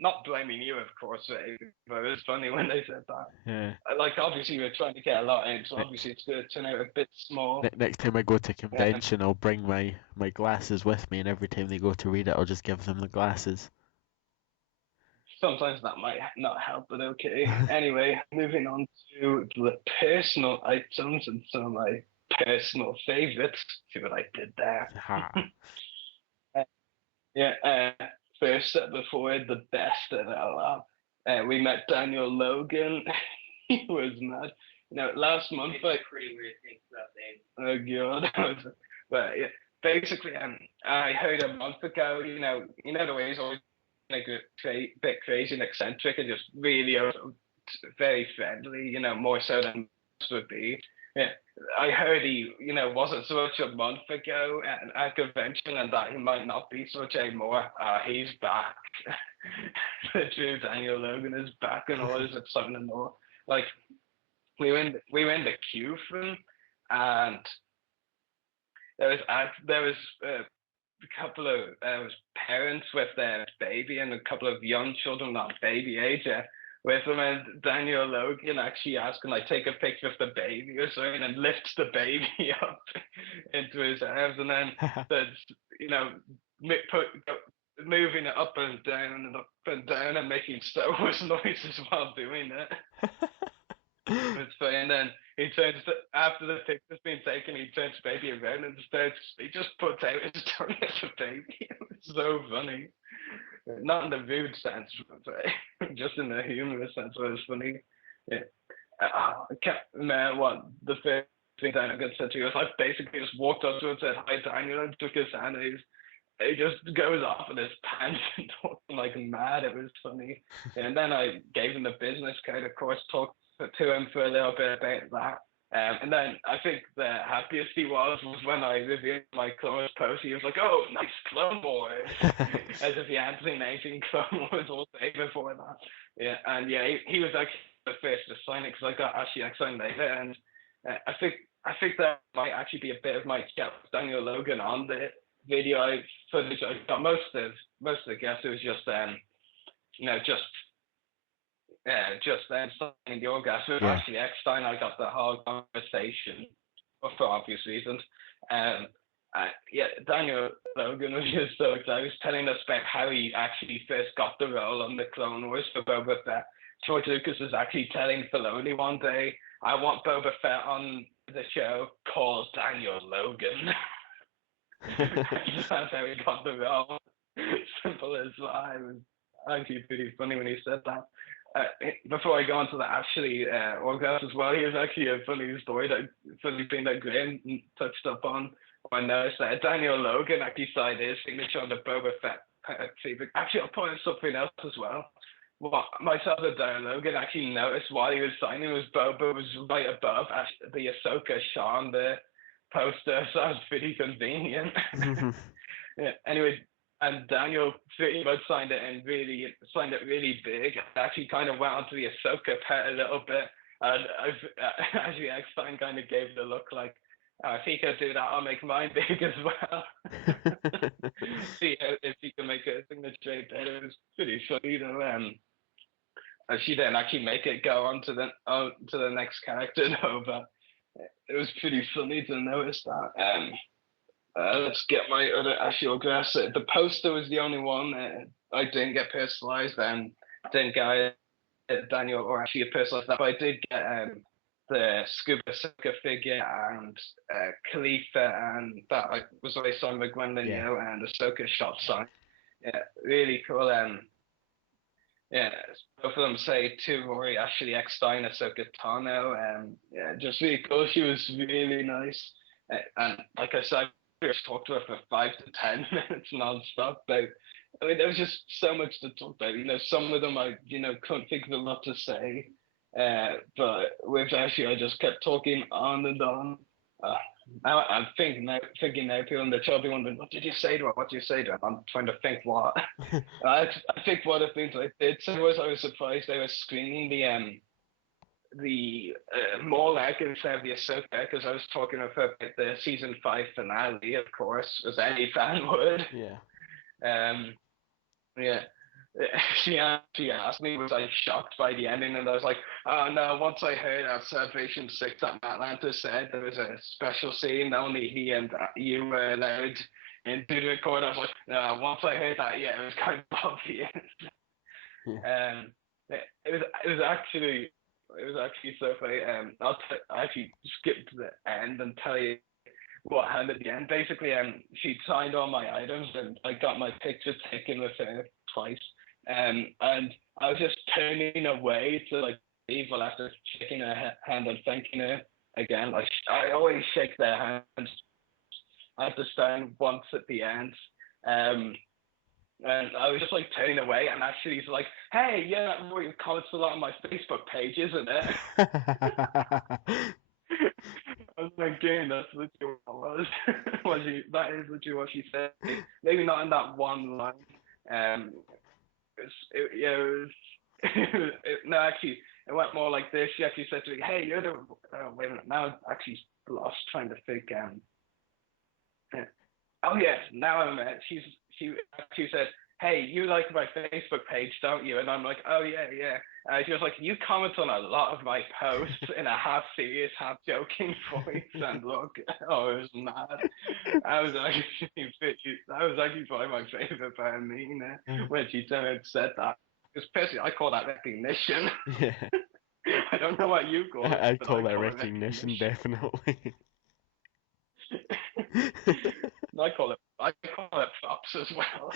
Not blaming you, of course, but it was funny when they said that. Yeah. Like, obviously, we're trying to get a lot in, so obviously it's going to turn out a bit small. Next time I go to convention, I'll bring my glasses with me, and every time they go to read it, I'll just give them the glasses. Sometimes that might not help, but okay. Anyway, moving on to the personal items and some of my personal favorites. See what I did there. First up before the best of it, we met Daniel Logan. He was mad. Last month, pretty weird things about names. Oh god. But basically, I heard a month ago, the way he's always like a bit crazy and eccentric and just really very friendly, more so than most would be. Yeah, I heard he, wasn't so much a month ago at a convention and that he might not be so much anymore. He's back. The true Daniel Logan is back and all this excitement and all. Like, we were in the queue for him, and there was a couple of parents with their baby and a couple of young children not baby age with them, and Daniel Logan actually asked, can I take a picture of the baby or something, and lifts the baby up into his arms, and then moving it up and down and making Star Wars noises while doing it. It's funny, and then after the picture's been taken, he turns the baby around and he just puts out his tongue at the baby. It was so funny. Not in the rude sense, but just in the humorous sense, it was funny. Yeah. I can't remember what the first thing Daniel got said to us. I basically just walked up to him and said, hi Daniel, and took his hand, and he just goes off in his pants and talking like mad. It was funny. And then I gave him the business card, of course, talked to him for a little bit about that. And then I think the happiest he was when I reviewed my Clone Wars post. He was like, oh, nice Clone Wars. As if he hadn't seen anything Clone Wars all day before that. Yeah, and yeah, he was actually the first to sign it because I got Ashley X signed later. And I think that might actually be a bit of my chat with Daniel Logan on the video footage. I got most of the guests. It was just just then signing the orgasm with Ashley Eckstein. I got the whole conversation for obvious reasons. Daniel Logan was just so excited. He was telling us about how he actually first got the role on the Clone Wars for Boba Fett. George Lucas was actually telling Filoni one day, I want Boba Fett on the show, call Daniel Logan. That's how he got the role. Simple as that. It was actually pretty funny when he said that. Before I go on to the Ashley orgasm as well, here's actually a funny story thing that Graham touched up on. I noticed that Daniel Logan actually signed his signature on the Boba Fett feedback. Actually, I'll point out something else as well. What myself and Daniel Logan actually noticed while he was signing was Boba was right above the Ahsoka Sean the poster, so that was pretty convenient. Yeah, anyway, and Daniel pretty much signed it really big. I actually kind of went onto the Ahsoka part a little bit, and actually Eckstein kind of gave the look like, if he could do that, I'll make mine big as well. See if he can make a signature better. It was pretty funny though. She didn't actually make it go on to the next character though, but it was pretty funny to notice that. Let's get my other Ashley autographs. The poster was the only one I didn't get personalized, and didn't get Daniel or Ashley personalized that, but I did get the Scuba Ahsoka figure and Khalifa, and that was always signed with Gwendolyn Yo and Ahsoka shot sign. Yeah, really cool. Yeah, both of them say to Ruari, Ashley Eckstein, Ahsoka Tano. Yeah, just really cool. She was really nice. And like I said, I just talked to her for 5 to 10 minutes non-stop. But I mean, there was just so much to talk about. Some of them I, couldn't think of a lot to say. But with Ashley, I just kept talking on and on. I'm thinking now, people in the chat be wondering, what did you say to her? What did you say to her? I'm trying to think what. I think one of the things I did say was I was surprised they were screening the Morlock instead of the Ahsoka, because I was talking about the season 5 finale, of course, as any fan would. Yeah. Yeah. She actually asked me, was I shocked by the ending? And I was like, oh no, once I heard at Salvation 6 that Matt Lanter said there was a special scene, only he and you were allowed into the record, I was like, no, once I heard that, yeah, it was kind of obvious. It was actually so funny. I'll actually skip to the end and tell you what happened at the end. Basically, she signed all my items and I got my picture taken with her twice. And I was just turning away to leave while after shaking her hand and thanking her again. I always shake their hands had to stand once at the end. And I was just like turning away, and actually he's like, "Hey, yeah, that Roy comments a lot on my Facebook page, isn't it?" I was like, "Game, that's literally what it was." That is literally what she said. Maybe not in that one line. It was no, actually, it went more like this. She actually said to me, "Hey, you're the." Wait a minute. Now I'm actually lost trying to think. Oh yeah, now I'm at. She actually said, "Hey, you like my Facebook page, don't you?" And I'm like, "Oh yeah, yeah." She was like, "You comment on a lot of my posts in a half serious, half joking voice." And look, oh, it was mad. I was actually probably my favorite part of me, when she said that. Because personally, I call that recognition. Yeah. I don't know what you call it. I But call I that call it recognition, definitely. I call it props as well.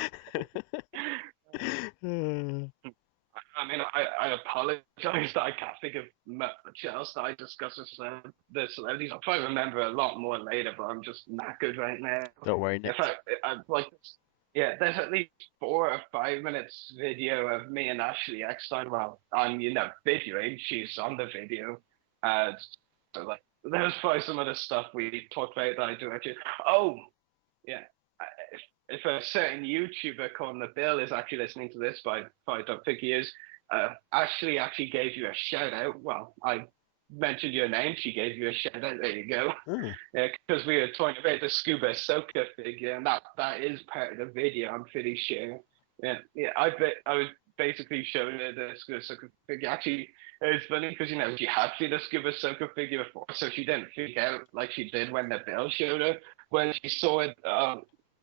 I mean, I apologize that I can't think of much else that I discuss with the celebrities. I'll probably remember a lot more later, but I'm just knackered right now. Don't worry, Nick. Yeah, there's at least 4 or 5 minutes video of me and Ashley Eckstein. Well, I'm videoing. She's on the video. So like, there's probably some other stuff we talked about that I do actually. Oh, yeah. If a certain YouTuber called The Bill is actually listening to this, but I don't think he is, Ashley actually gave you a shout out. Well, I mentioned your name, she gave you a shout out. There you go. Yeah, because we were talking about the Scuba Soaker figure, and that is part of the video, I'm pretty sure. Yeah. I was basically showing her the Scuba Soaker figure. Actually, it's funny because she had seen the Scuba Soaker figure before, so she didn't freak out like she did when The Bill showed her. When she saw it,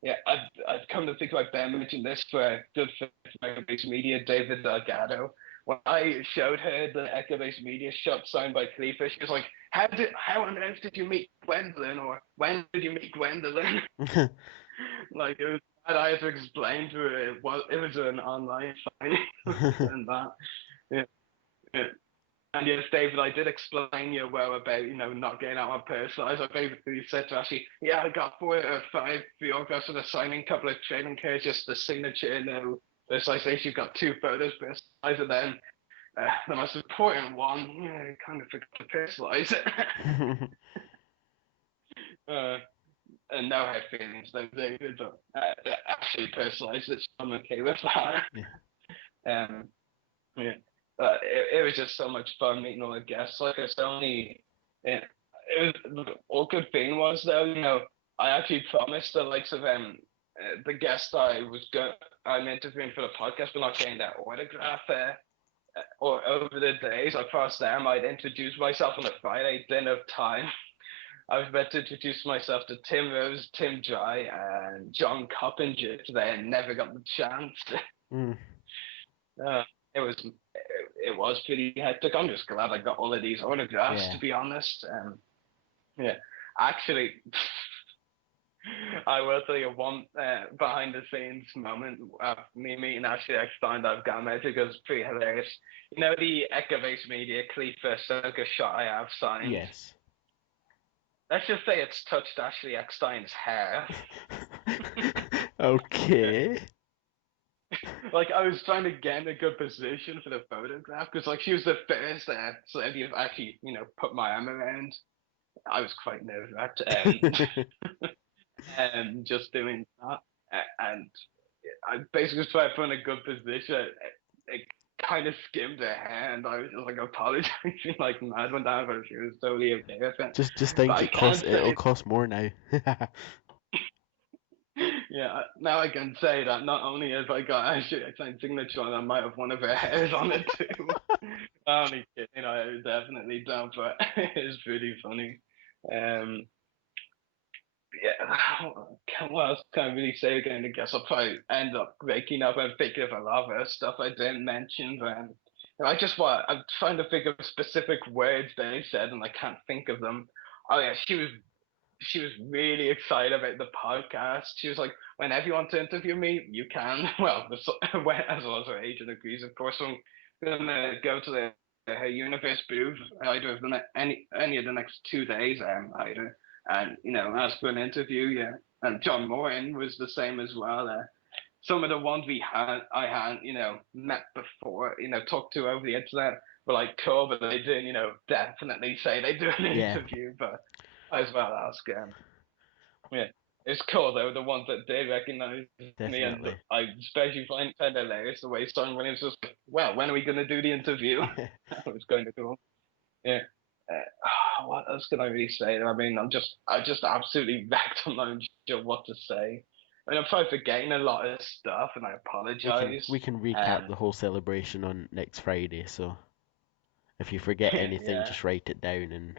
yeah, I've come to think about Ben mentioned this for a good friend of Echo-Based Media, David Delgado. When I showed her the Echo-Based Media shop signed by Khalifa, she was like, how on earth did you meet Gwendolyn? Or when did you meet Gwendolyn? Like, it was bad. I had to explain to her it was an online signing and that. Yeah. Yeah. And yes, David, I did explain you well about, not getting out my personalized. I basically said to Ashley, yeah, I got 4 or 5 photographs of the signing, couple of trading cards, just the signature, personalization. You've got 2 photos personalized, and then the most important one, I kind of forgot to personalize it. And no hard feelings, though, David, but actually personalized it, so I'm okay with that. Yeah. Yeah. It was just so much fun meeting all the guests. Like, it's only, it was, the all good thing was though, I actually promised the likes of the guests I'm interviewing for the podcast, but not getting their autograph or over the days. I promised them I'd introduce myself on a Friday, didn't have time. I was about to introduce myself to Tim Rose, Tim Dry, and John Coppinger today, and never got the chance. It was pretty hectic. I'm just glad I got all of these autographs, to be honest. Yeah, actually, I will tell you one behind the scenes moment of me meeting Ashley Eckstein that I've got magic is pretty hilarious. The Echo-Based Media Khalifa Soaker shot I have signed? Yes. Let's just say it's touched Ashley Eckstein's hair. Okay. Like, I was trying to get in a good position for the photograph because, like, she was the first celebrity to actually, put my arm around. I was quite nerve-wracked just doing that. And I basically was trying to put in a good position. It kind of skimmed her hair, and I was just, like, apologizing like mad when that, but she was totally okay with it. Just think it'll cost more now. Yeah, now I can say that not only have I got Ashley Eckstein's signature on, I might have one of her hairs on it too. Only kidding, I definitely don't, but it's pretty funny. Yeah, what else can I really say again? I guess I'll probably end up breaking up and thinking of a lot of her stuff I didn't mention, but I'm trying to think of specific words they said and I can't think of them. Oh yeah, she was really excited about the podcast. She was like, whenever you want to interview me, you can. Well, as well as her agent agrees, of course. So I'm going to go to her universe booth either of any of the next 2 days, either. And, ask for an interview, yeah. and John Moran was the same as well. Some of the ones I hadn't, met before, talked to over the internet were like cool, but they didn't, definitely say they do an Yeah. interview, but I as well ask them. Yeah. It's cool though, the ones that did recognize me, and Definitely. I especially find it hilarious the way Simon Williams was like, well, when are we going to do the interview? That was kind of cool. Yeah. What else can I really say? I mean, I just absolutely wrecked. I'm not even sure what to say. I mean, I'm probably forgetting a lot of stuff, and I apologize. We can recap the whole celebration on next Friday, so if you forget anything, Yeah. just write it down and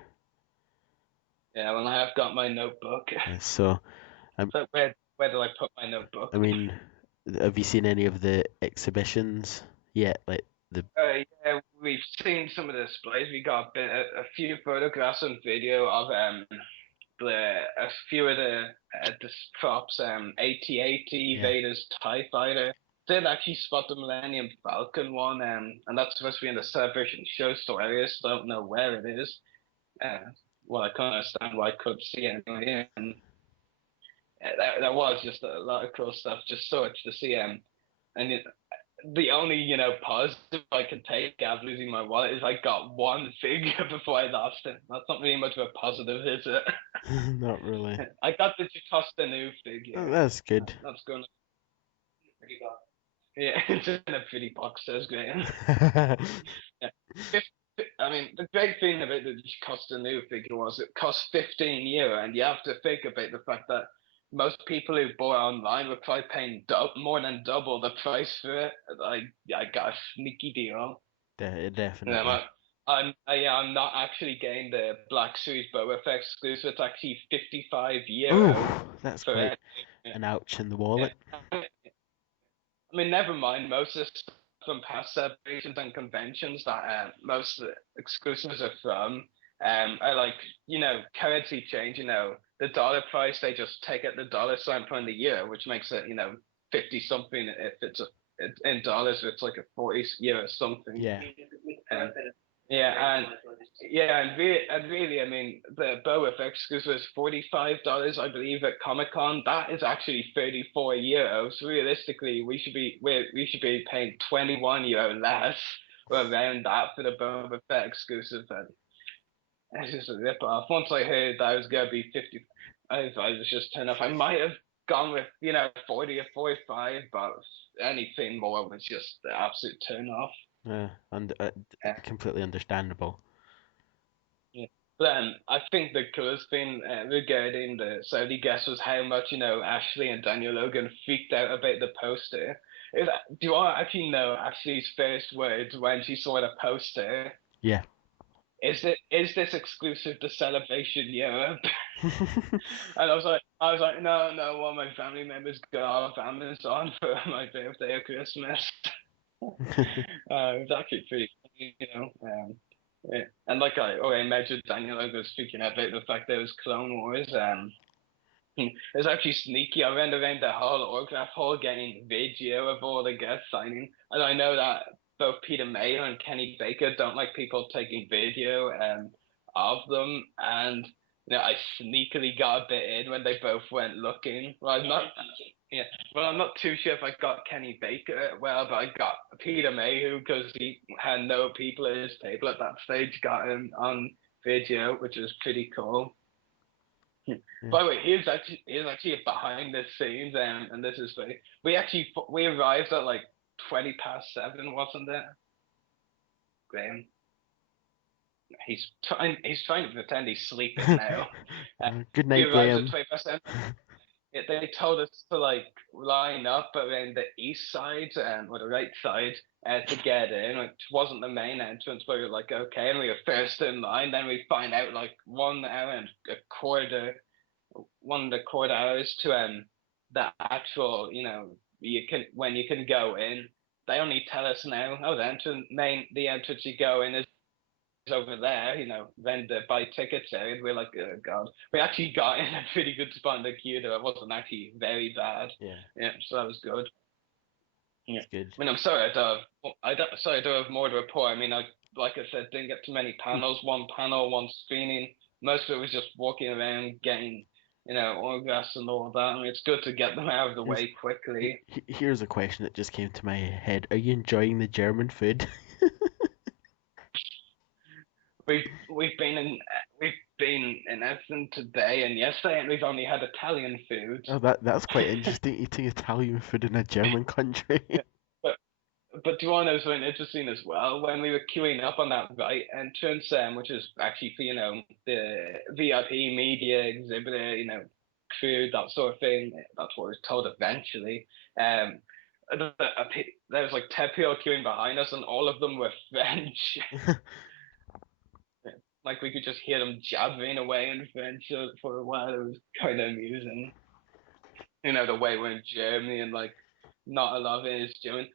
Yeah, well, I have got my notebook. so So where did I put my notebook? I mean, have you seen any of the exhibitions yet? Like the Yeah, we've seen some of the displays. We got a few photographs and video of a few of the props. AT-AT, Yeah. Vader's TIE Fighter. Did actually spot the Millennium Falcon one, and that's supposed to be in the Celebration show store area. So don't know where it is. Well, I can't understand why I could see it anyway. And that was just a lot of cool stuff. Just so much to see. And the only, positive I could take after losing my wallet is I got one figure before I lost it. That's not really much of a positive, is it? not really. I got the Jocasta new figure. Oh, that's good. That's gonna. Yeah, it's in a pretty box, says Graham. Yeah. I mean, the great thing about the Jocasta new figure was it cost €15, and you have to think about the fact that most people who bought online were probably paying more than double the price for it. I got a sneaky deal. Definitely. I'm not actually getting the Black Series Boba Fett exclusive. It's actually €55. Ooh, that's for quite it. Yeah. an ouch in the wallet. Yeah. I mean, never mind. Most of the stuff from past celebrations and conventions that most of the exclusives are from, are like, currency change. The dollar price, they just take out the dollar sign from the year, which makes it, 50 something. If it's in dollars, it's like a 40 year or something. Yeah. And really, I mean, the Boba Fett exclusive was $45, I believe, at Comic Con. That is actually €34. Realistically, we should be paying €21 less, or around that, for the Boba Fett exclusive. And it's just a rip off. Once I heard that it was gonna be 50, I was just turned off. I might have gone with 40 or 45, but anything more was just the absolute turn off. And completely understandable. Yeah. Then I think the coolest thing regarding the Saudi guest was how much Ashley and Daniel Logan freaked out about the poster. Do you want to actually know Ashley's first words when she saw the poster? Yeah. Is this exclusive to Celebration Europe? And I was like, no, one of my family members got off Amazon for my birthday or Christmas. It was actually pretty funny, yeah. And like I already mentioned, Daniel Logan was speaking about the fact that it was Clone Wars. It was actually sneaky. I went around the whole autograph hall getting video of all the guests signing, and I know that both Peter Mayhew and Kenny Baker don't like people taking video of them, and I sneakily got a bit in when they both went looking. Well, I'm not too sure if I got Kenny Baker well, but I got Peter Mayhew because he had no people at his table at that stage. Got him on video, which was pretty cool. By the way, here's actually behind the scenes, and this is funny. We arrived at like 7:20, wasn't it? Graham. He's trying to pretend he's sleeping now. Good night, Graham. Yeah, they told us to line up around the east side or the right side to get in, which wasn't the main entrance. But we were like, okay, and we were first in line. Then we find out 1 hour and a quarter, 1.25 hours to the actual when you can go in. They only tell us now. Oh, the entrance you go in is over there, then the buy tickets area. We're like, oh god. We actually got in a pretty good spot in the queue though. It wasn't actually very bad. Yeah, so that was good. Yeah. Good. I mean, I'm sorry I don't have more to report. I mean, like I said, didn't get too many panels. One panel, one screening. Most of it was just walking around getting autographs and all that. I mean, it's good to get them out of the way quickly. Here's a question that just came to my head. Are you enjoying the German food? We've been in Essen today and yesterday, and we've only had Italian food. Oh, that's quite interesting, eating Italian food in a German country. But do you want to know something interesting as well? When we were queuing up on that right entrance, which is actually for the VIP media exhibitor, crew, that sort of thing. That's what I was told eventually. There was like 10 people queuing behind us, and all of them were French. Like we could just hear them jabbering away in French for a while. It was kind of amusing. The way we're in Germany and like not a lot of it is German.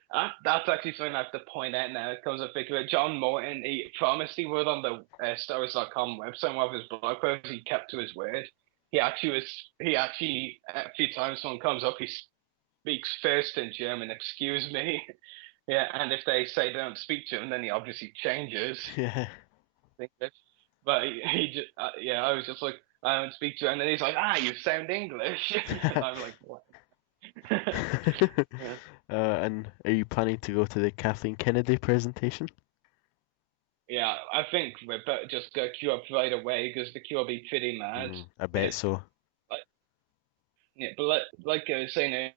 That's actually something I have to point out now. It comes to figure it. John Morton, he promised he would on the StarWars.com website. One of his blog posts, he kept to his word. He actually a few times someone comes up, he speaks first in German, excuse me. Yeah, and if they say they don't speak German, then he obviously changes. Yeah. English. But he just, I was just like, I don't speak German. And he's like, you sound English. And I'm like, what? And are you planning to go to the Kathleen Kennedy presentation? Yeah, I think we better just go queue up right away because the queue will be pretty mad. I bet so. But like I was saying,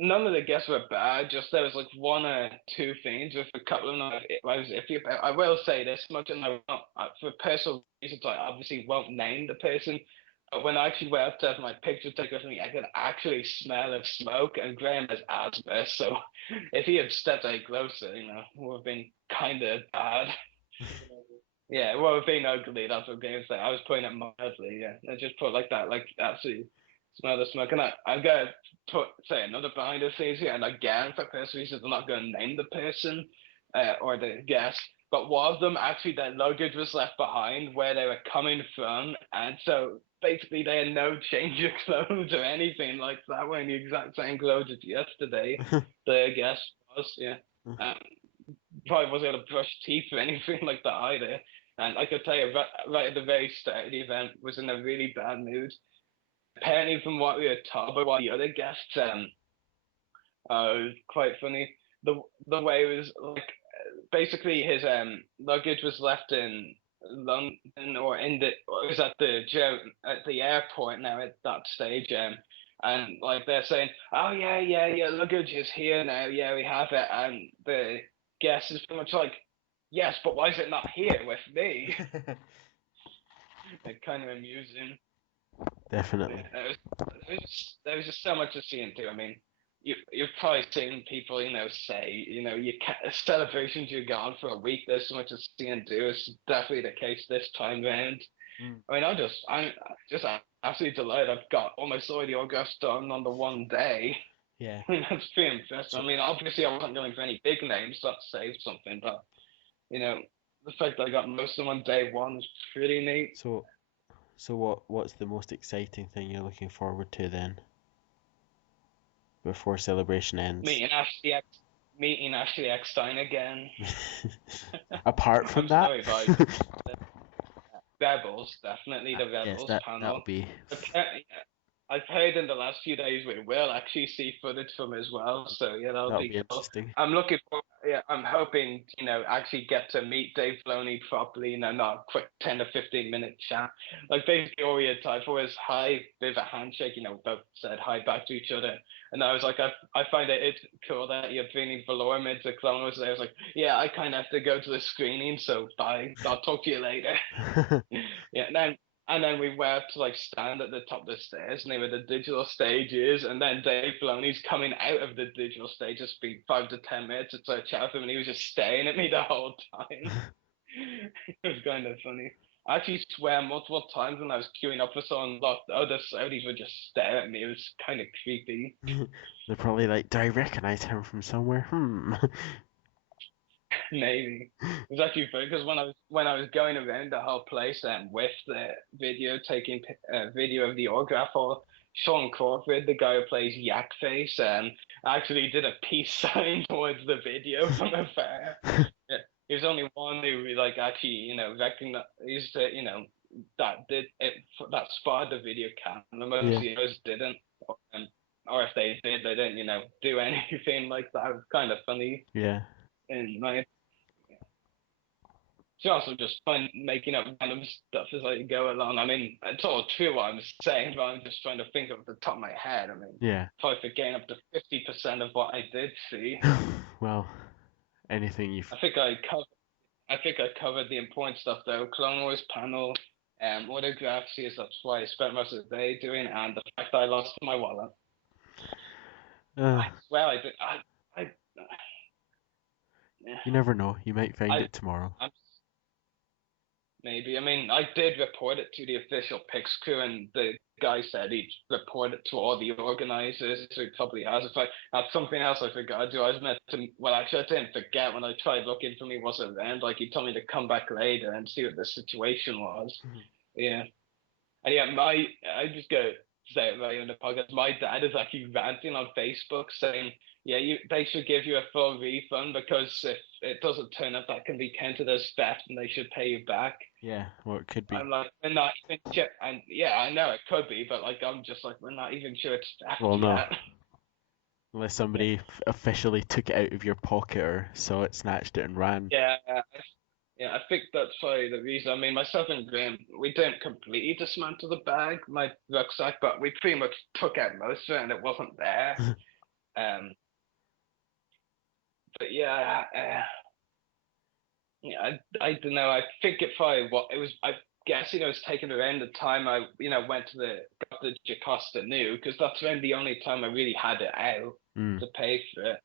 none of the guests were bad. Just there was like one or two things with a couple of them I was iffy about. I will say this much, and for personal reasons, I obviously won't name the person. But when I actually went up to have my picture taken with me, I could actually smell of smoke, and Graham has asthma, so if he had stepped any closer, it would have been kind of bad. Yeah, it would have been ugly, that's what Graham said. I was putting it mildly, yeah. I just put like that, like absolutely smell the smoke. And I'm going to say another behind the scenes here, and again, for personal reasons, I'm not going to name the person or the guest. But one of them, actually, their luggage was left behind where they were coming from. And so basically, they had no change of clothes or anything like that. Wearing the exact same clothes as yesterday. The guest was, yeah. Probably wasn't able to brush teeth or anything like that either. And I could tell you, right at the very start of the event, was in a really bad mood. Apparently, from what we were told by one of the other guests, it was quite funny. The way it was like, basically his luggage was left in London or it was at the airport now at that stage, and like they're saying, oh yeah, luggage is here now, yeah, we have it, and the guest is pretty much like, yes, but why is it not here with me? It's kind of amusing. Definitely. There was just so much to see and do. I mean, you've probably seen people, say, celebrations you're gone for a week. There's so much to see and do. It's definitely the case this time round. I mean, I'm just absolutely delighted. I've got almost all the autographs done on the one day. Yeah. I mean, that's pretty impressive. I mean, obviously, I wasn't going for any big names. That saved something, but the fact that I got most of them on day one is pretty neat. So what's the most exciting thing you're looking forward to then? Before celebration ends. Meeting Ashley Eckstein again. Apart from that. Rebels, definitely the Rebels panel. That'll be. I've heard in the last few days we will actually see footage from it as well. So yeah, that'll be cool. Interesting. I'm hoping actually get to meet Dave Filoni properly. Not a quick 10 to 15 minute chat. Like basically all we had time for was hi, bit of a handshake. Both said hi back to each other. And I was like, I find it's cool that you're bringing Valor mid to Clone Wars. I was like, yeah, I kind of have to go to the screening, so bye. I'll talk to you later. Yeah, and then we were to stand at the top of the stairs, and they were the digital stages. And then Dave Filoni's coming out of the digital stage, just be 5 to 10 minutes to chat with him, and he was just staring at me the whole time. It was kind of funny. I actually swear multiple times when I was queuing up for someone, the other Saudis would just stare at me. It was kind of creepy. They're probably like, do I recognize him from somewhere? Maybe. It was actually funny because when I was going around the whole place with the video, taking video of the autograph hall, Sean Crawford, the guy who plays Yak Face, actually did a peace sign towards the video from afar. Yeah. He was only one who actually recognized that spotted the video camera. Most Yeah. heroes didn't, or if they did, they didn't, do anything like that. It was kind of funny Yeah. in my. She also just making up random stuff as I go along. I mean, it's all true what I'm saying, but I'm just trying to think off the top of my head. I mean, Yeah. if I forget up to 50% of what I did see. Well, anything you've. I think I covered the important stuff though. Clone Wars panel, autographs, yes, that's why I spent most of the day doing, and the fact that I lost my wallet. I swear I did. You never know. You might find it tomorrow. Maybe. I mean, I did report it to the official Pix crew, and the guy said he'd report it to all the organizers, so he probably has. In fact, that's something else I forgot to do. I was meant to, well, actually, I didn't forget when I tried looking for me was around. Like, he told me to come back later and see what the situation was. Mm-hmm. Yeah. And yeah, I just go say it right on the podcast. My dad is actually ranting on Facebook saying, yeah, they should give you a full refund because if it doesn't turn up, that can be counted as theft and they should pay you back. Yeah, well, it could be. I'm like, we're not even sure. And yeah, I know it could be, but like, I'm just like, we're not even sure it's theft Well, no. yet. Unless somebody officially took it out of your pocket or saw it, snatched it, and ran. Yeah, I think that's probably the reason. I mean, myself and Graham, we didn't completely dismantle the bag, my rucksack, but we pretty much took out most of it and it wasn't there. But yeah, I don't know. I think it probably I guess it was taken around the time I went to got the Jocasta new, because that's around the only time I really had it out to pay for it.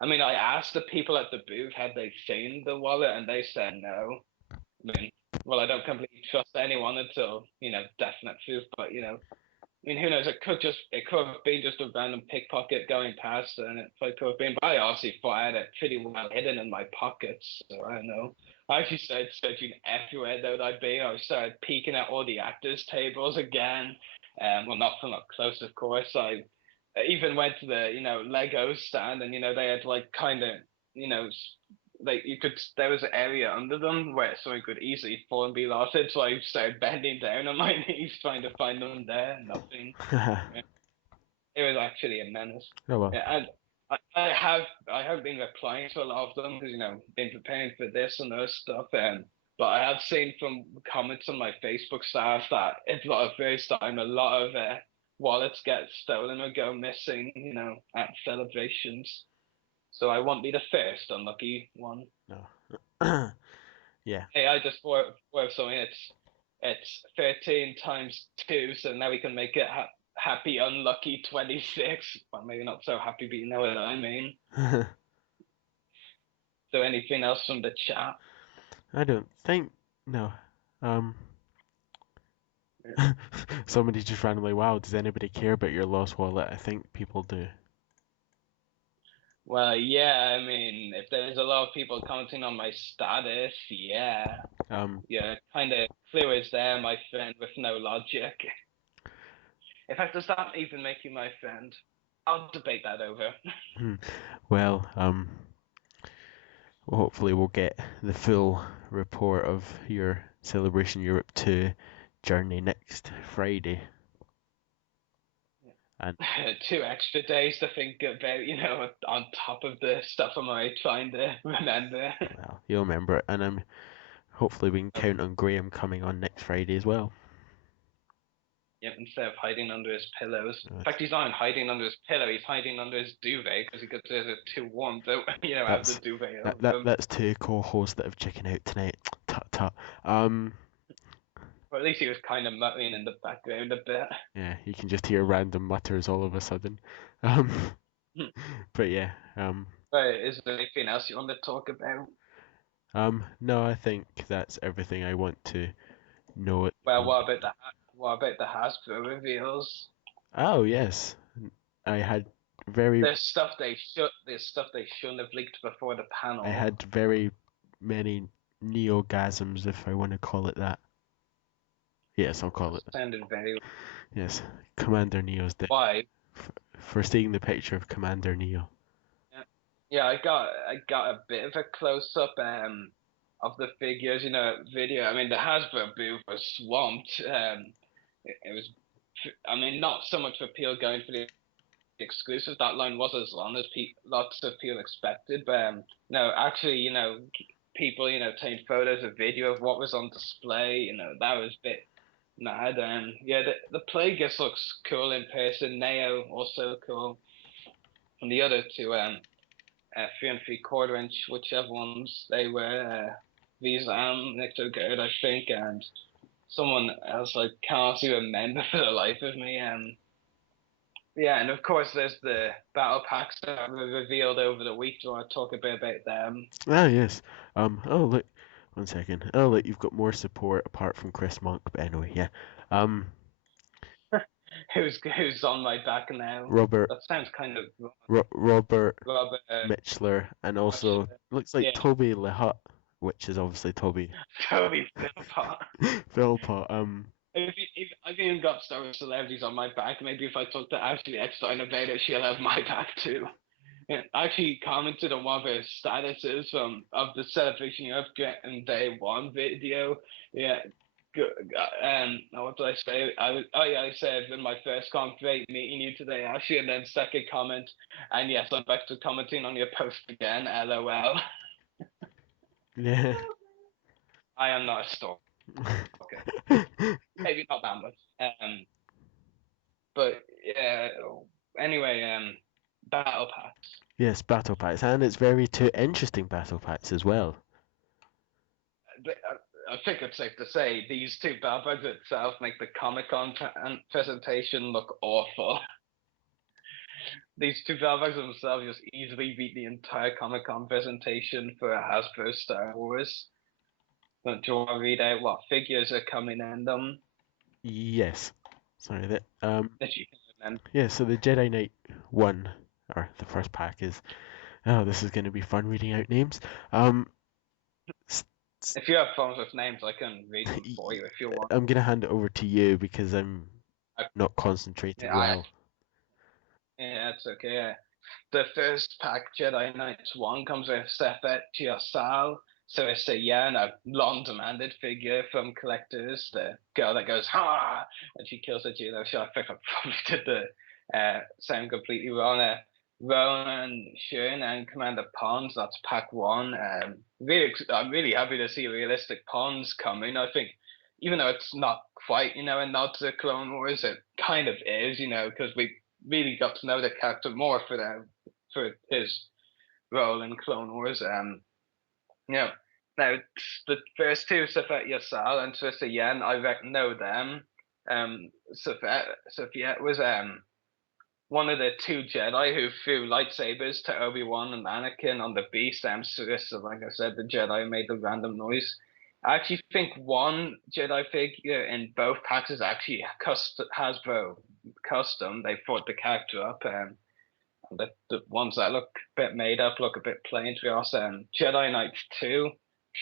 I mean, I asked the people at the booth had they seen the wallet, and they said no. I mean, well, I don't completely trust anyone until definite proof, but I mean, who knows? It could have been just a random pickpocket going past, and it probably could have been. But I honestly thought I had it pretty well hidden in my pockets, so I don't know. I actually started searching everywhere that I'd been. I started peeking at all the actors' tables again. Well, not from up close, of course. I even went to the Lego stand, and they had like kind of there was an area under them where someone could easily fall and be lost. So I started bending down on my knees trying to find them there. Nothing. It was actually a menace. Oh well. Yeah, and I have been replying to a lot of them because been preparing for this and those stuff. But I have seen from comments on my Facebook staff that it's not the first time a lot of wallets get stolen or go missing. At celebrations. So I won't be the first unlucky one. No. Yeah. Hey, I just thought something. It's 13 times 2, so now we can make it happy unlucky 26. Well, maybe not so happy, but you know what I mean. So anything else from the chat? I don't think no. Somebody just randomly, wow, does anybody care about your lost wallet? I think people do. Well, yeah, I mean, if there's a lot of people commenting on my status, yeah. Yeah, kind of clue is there, my friend, with no logic. In fact, does that even make you my friend? I'll debate that over. Well, hopefully we'll get the full report of your Celebration Europe 2 journey next Friday. And 2 extra days to think about, on top of the stuff I'm already trying to remember. Well, you'll remember it, and hopefully we can count on Graham coming on next Friday as well. Yep, instead of hiding under his pillows. In fact, he's not hiding under his pillow, he's hiding under his duvet because he considers it too warm to, have the duvet over. That's 2 co-hosts that have chickened out tonight. Tut. Well, at least he was kind of muttering in the background a bit. Yeah, you can just hear random mutters all of a sudden. But yeah. But is there anything else you want to talk about? No, I think that's everything I want to know. Well, what about the Hasbro reveals? Oh yes, I had very. There's stuff they shouldn't have leaked before the panel. I had very many neogasms, if I want to call it that. Yes, I'll call it that. Sounded very. Yes, Commander Neo's dead. Why? For seeing the picture of Commander Neo. Yeah, I got a bit of a close up of the figures, video. I mean, the Hasbro booth was swamped. It was, I mean, not so much for people going for the exclusive. That line was as long as lots of people expected, but no, actually, people, taking photos or video of what was on display. That was a bit mad. Yeah, the Plagueis looks cool in person. Neo also cool. And the other two, 3 3/4 inch, whichever ones they were, these Nectar Guard, I think, and someone else I can't even remember for the life of me. Yeah, and of course there's the battle packs that were revealed over the week. Do you want to talk a bit about them? Ah, yes. Oh, look. 1 second. Oh, look, you've got more support apart from Chris Monk, but anyway, yeah. Who's on my back now? Robert That sounds kind of Robert Robert Mitchler, and also looks like yeah, Toby LeHut, which is obviously Toby Toby Philpott. Philpott. If I've even got Star Wars celebrities on my back, maybe if I talk to Ashley Eckstein about it, she'll have my back too. Yeah, I actually commented on one of her statuses of the Celebration Europe getting Day 1 video. Yeah, what did I say? I said in my first comment, great meeting you today, Ashley, and then second comment, and yes, I'm back to commenting on your post again, LOL. Yeah. I am not a stalker. Maybe not that much. But yeah. Anyway, battle packs. Yes, battle packs, and it's very two interesting battle packs as well. I think it's safe to say these two battle packs itself make the Comic-Con presentation look awful. These two battle packs themselves just easily beat the entire Comic-Con presentation for Hasbro Star Wars. Do you want to read out what figures are coming in them? Yes. Sorry, that That you can remember. yeah, so the Jedi Knight 1, or the first pack is, oh, this is going to be fun reading out names. If you have problems with names, I can read them for you if you want. I'm going to hand it over to you because I'm not concentrating well. Yeah, that's okay. The first pack, Jedi Knights 1, comes with Sefet Chiasal. So it's a long-demanded figure from collectors. The girl that goes, ha! And she kills a Jedi. So I think I probably did the sound completely wrong there. Ronan Shun and Commander Pons, that's pack 1. I'm really happy to see realistic Pons coming. I think, even though it's not quite, a nod to the Clone Wars, it kind of is, because we really got to know the character more for his role in Clone Wars. Now the first two, Safet Yasal and Twister Yen, I know them. Safet was one of the two Jedi who threw lightsabers to Obi-Wan and Anakin on the beast. Sarissa, like I said, the Jedi who made the random noise. I actually think one Jedi figure in both packs is actually Hasbro custom. They brought the character up, and the ones that look a bit made up look a bit plain to be honest. Jedi Knight 2,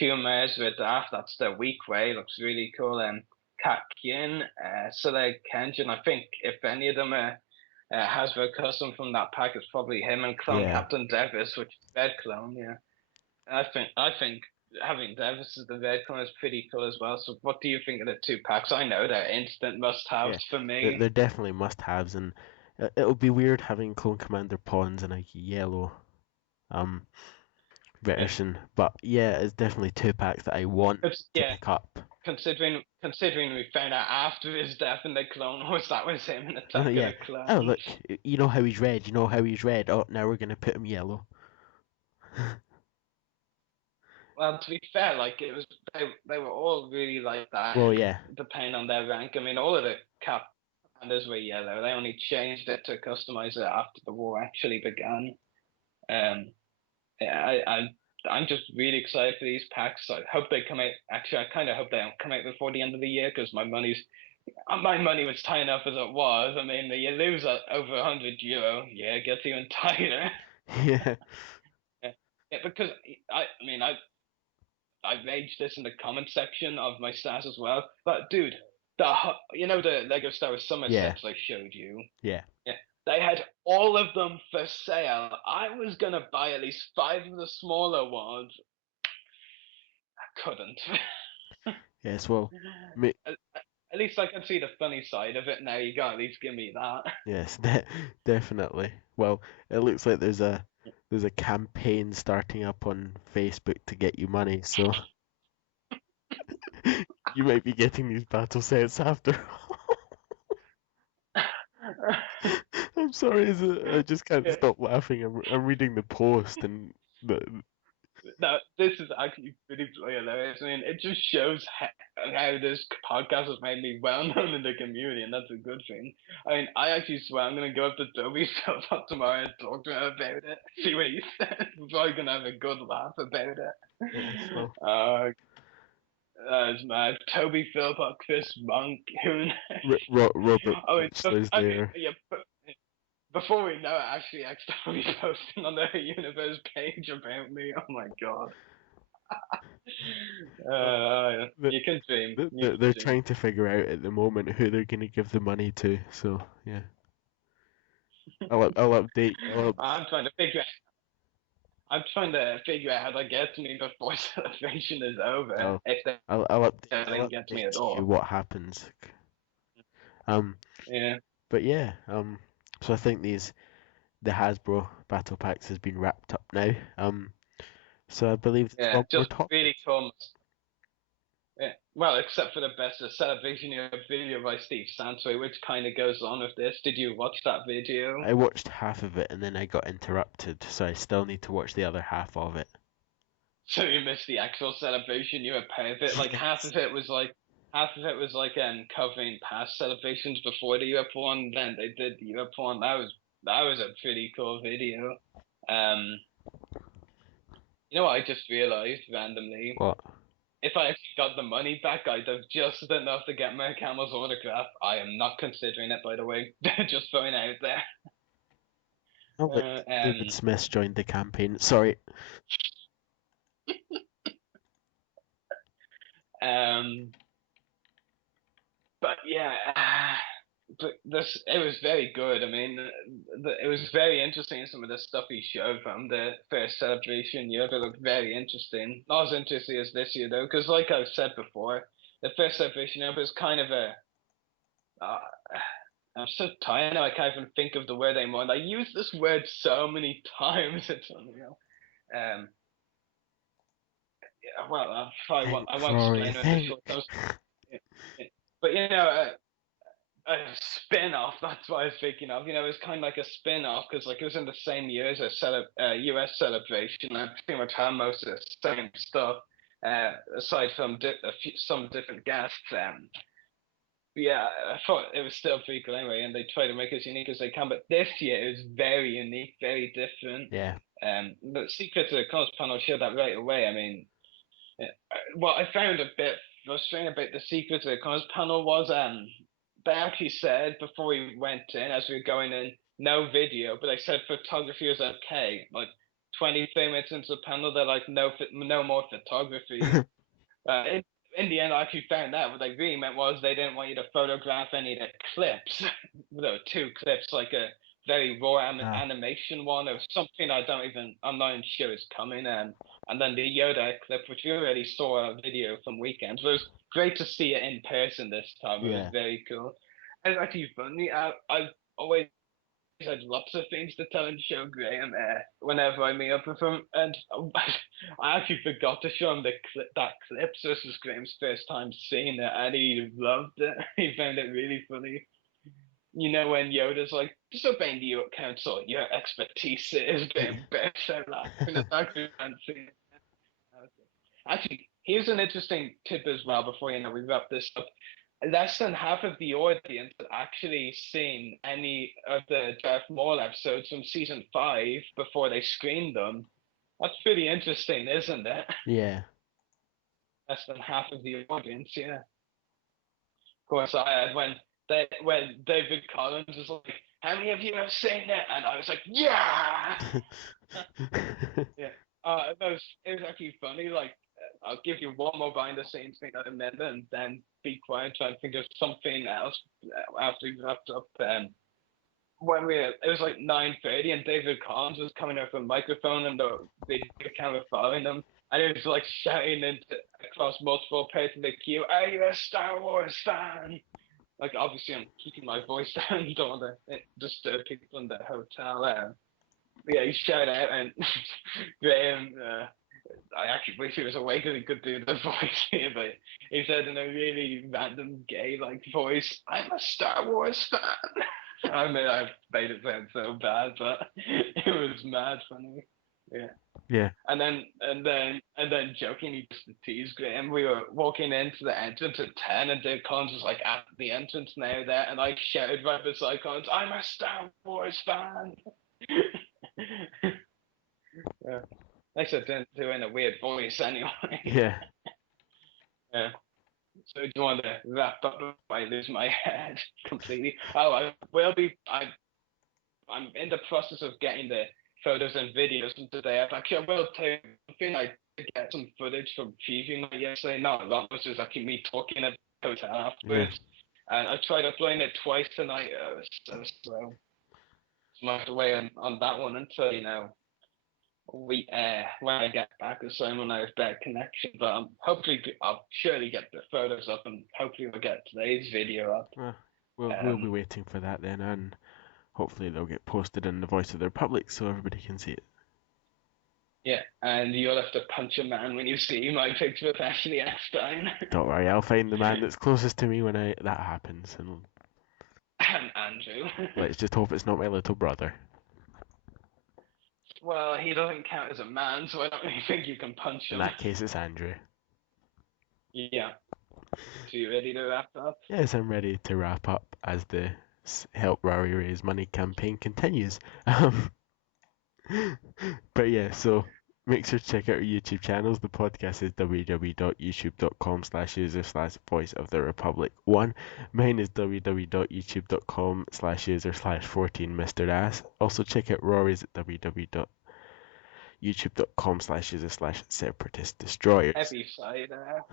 Humers Vidaf, that's the weak way, looks really cool. And Kat Kien, Soleil Kenjin, I think if any of them are Hasbro custom from that pack, it's probably him and Clone Captain Davis, which is Red Clone, yeah. I think having Davis as the Red Clone is pretty cool as well. So what do you think of the two packs? I know they're instant must-haves for me. They're definitely must-haves, and it'll be weird having Clone Commander Pons in a yellow version, but yeah, it's definitely two packs that I want to pick up. Considering we found out after his death in the Clone Wars that was him in Attack of the Clones. Oh look, you know how he's red. You know how he's red. Oh, now we're gonna put him yellow. Well, to be fair, like it was, they were all really like that. Well, yeah. Depending on their rank. I mean, all of the commanders were yellow. They only changed it to customize it after the war actually began. I'm just really excited for these packs. I hope they come out. Actually, I kind of hope they don't come out before the end of the year because my money was tying up as it was. I mean, you lose over €100. Yeah, it gets even tighter. Yeah. Yeah, because I raged this in the comment section of my stats as well. But dude, the Lego Star Wars Summer sets I showed you. Yeah. They had all of them for sale. I was gonna buy at least 5 of the smaller ones. couldn't. Yes, well, At least I can see the funny side of it now. You gotta at least give me that. yes, definitely. Well, it looks like there's a campaign starting up on Facebook to get you money, so you might be getting these battle sets after. I'm sorry, I just can't Yeah. stop laughing. I'm reading the post and No, this is actually pretty hilarious. I mean, it just shows how this podcast has made me well known in the community, and that's a good thing. I mean, I actually swear I'm gonna go up to Toby's house tomorrow and talk to him about it, see what he says. We're probably gonna have a good laugh about it. yes, well, That's mad. Toby, Philpott, Chris Monk, who Robert Oh, Batchelor's I mean, there. yeah, but before we know it, actually, I'll be posting on the Universe page about me. Oh my god. You can dream. They're trying to figure out at the moment who they're going to give the money to. So yeah, I'll update. I'm trying to figure out. I'm trying to figure out how to get to me before celebration is over. If they I'll don't get to me at all. you what happens. Yeah. But yeah, so I think the Hasbro Battle Packs has been wrapped up now. So I believe Yeah, more just top. really cool. Yeah. Well, except for the best of celebration, you have a video by Steve Sansway, which kind of goes on with this. Did you watch that video? I watched half of it and then I got interrupted, so I still need to watch the other half of it. So you missed the actual celebration. You were part of it. Like half of it was like covering past celebrations before the Europe one. Then they did the Europe one. That was a pretty cool video. You know what I just realized randomly? What? If I actually got the money back, I'd have just enough to get Mark Hamill's autograph. I am not considering it, by the way. Just throwing it out there. Oh, but David Smith joined the campaign. Sorry. But yeah, it was very good. I mean, it was very interesting. Some of the stuff he showed from the first celebration year, it looked very interesting. Not as interesting as this year though, because like I've said before, the first celebration year was kind of a. I'm so tired now. I can't even think of the word anymore. And I use this word so many times. It's unreal. Yeah, well, I won't explain it in the short terms. But you know, a spin-off. That's what I was thinking of. You know, it was kind of like a spin-off because like it was in the same year as a US celebration. I pretty much had most of the same stuff, aside from some different guests. Yeah, I thought it was still pretty cool anyway, and they try to make it as unique as they can. But this year it was very unique, very different. Yeah. The secret to the Cons panel showed that right away. I mean, what I found a bit frustrating about the secret to the Cons panel was they actually said before we went in, as we were going in, no video, but they said photography was okay. Like 23 minutes into the panel, they're like, no more photography. In the end, I actually found out what they really meant was they didn't want you to photograph any of the clips. There were 2 clips, like a very raw animation one or something I'm not even sure is coming. And then the Yoda clip, which we already saw a video from Weekends. It was great to see it in person this time. It was very cool. It's actually funny. I've always had lots of things to tell and show Graham whenever I meet up with him, and I actually forgot to show him that clip. So this was Graham's first time seeing it, and he loved it. He found it really funny. You know when Yoda's like, disobeying the York Council, your expertise is being best. I laughing at that. Actually, here's an interesting tip as well before we wrap this up. Less than half of the audience had actually seen any of the Darth Maul episodes from season 5 before they screened them. That's pretty interesting, isn't it? Yeah. Less than half of the audience, yeah. Of course, I had when David Collins was like, "How many of you have seen it?" And I was like, "Yeah." Yeah. It was actually funny. Like, I'll give you one more behind the scenes thing I remember, and then be quiet, try to think of something else after we wrapped up. It was like 9:30, and David Collins was coming out with a microphone and the video camera following him, And he was like shouting across multiple parts of the queue, "Are you a Star Wars fan?" Like, obviously, I'm keeping my voice down, don't want to disturb people in the hotel. Yeah, he shouted out, and Graham, I actually wish he was awake and he could do the voice here, but he said in a really random gay like voice, "I'm a Star Wars fan." I mean, I made it sound so bad, but it was mad funny. Yeah. Yeah. And then jokingly just to tease Graham, we were walking into the entrance at 10 and Dave Collins was like at the entrance now there, and I shouted right beside Collins, "I'm a Star Wars fan." Yeah. At least I didn't do it in a weird voice anyway. Yeah. Yeah. So do you want to wrap up if I lose my head completely? Oh, I'm in the process of getting the photos and videos from today. I will tell you, I think I did get some footage from previewing my yesterday. Not a lot, it was just actually me talking at the hotel afterwards. Yeah. And I tried uploading it twice tonight. It was so slow. So I have to wait on that one until, when I get back or so when I have better connection. But hopefully I'll surely get the photos up and hopefully we'll get today's video up. We'll be waiting for that then, and hopefully they'll get posted in the Voice of the Republic so everybody can see it. Yeah, and you'll have to punch a man when you see my picture of Ashley Eckstein. Don't worry, I'll find the man that's closest to me when that happens. And Andrew. Let's just hope it's not my little brother. Well, he doesn't count as a man, so I don't really think you can punch him. In that case, it's Andrew. Yeah. So you ready to wrap up? Yes, I'm ready to wrap up as the Help Ruari Raise Money campaign continues. But yeah, so make sure to check out our YouTube channels. The podcast is www.youtube.com/user/voice-of-the-republic1. Mine is www.youtube.com/user/14mrass. Also check out Rory's at www.youtube.com/user/separatist-destroyers. Heavy cider.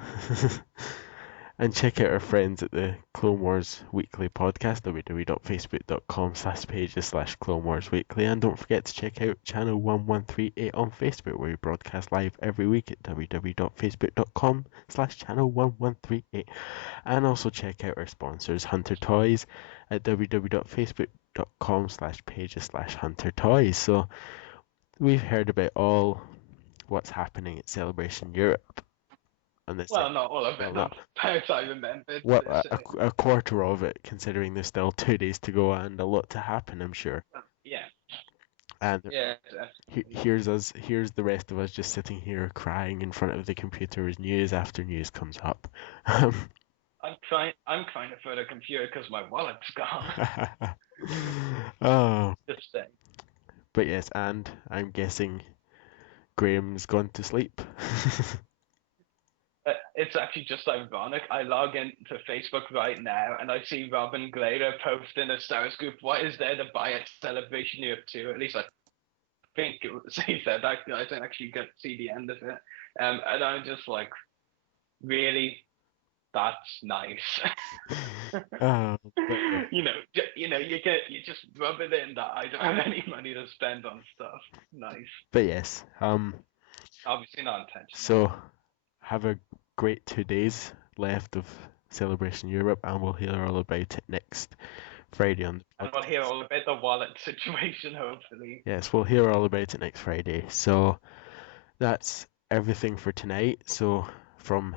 And check out our friends at the Clone Wars Weekly podcast, www.facebook.com/pages/Clone Wars Weekly. And don't forget to check out channel 1138 on Facebook, where we broadcast live every week at www.facebook.com/channel1138. And also check out our sponsors, Hunter Toys, at www.facebook.com/pages/Hunter Toys. So we've heard about all what's happening at Celebration Europe. Well, not all of it. Not parts I remembered. Well, a quarter of it, considering there's still 2 days to go and a lot to happen, I'm sure. Yeah. And yeah, here's the rest of us just sitting here crying in front of the computer as news after news comes up. I'm crying for the computer because my wallet's gone. Oh. Just saying. But yes, and I'm guessing Graham's gone to sleep. It's actually just ironic. I log into Facebook right now and I see Robin Glader posting a Star Wars group. What is there to buy at Celebration Europe 2? At least I think it was, he said that. I didn't actually get to see the end of it. And I'm just like, really? That's nice. You just rub it in that I don't have any money to spend on stuff. Nice. But yes, obviously not intentional. So have a great 2 days left of Celebration Europe, and we'll hear all about it next Friday on the podcast. And we'll hear all about the wallet situation, hopefully. Yes, we'll hear all about it next Friday. So that's everything for tonight. So from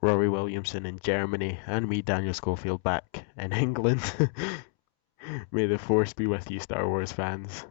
Rory Williamson in Germany and me, Daniel Schofield, back in England, may the force be with you, Star Wars fans.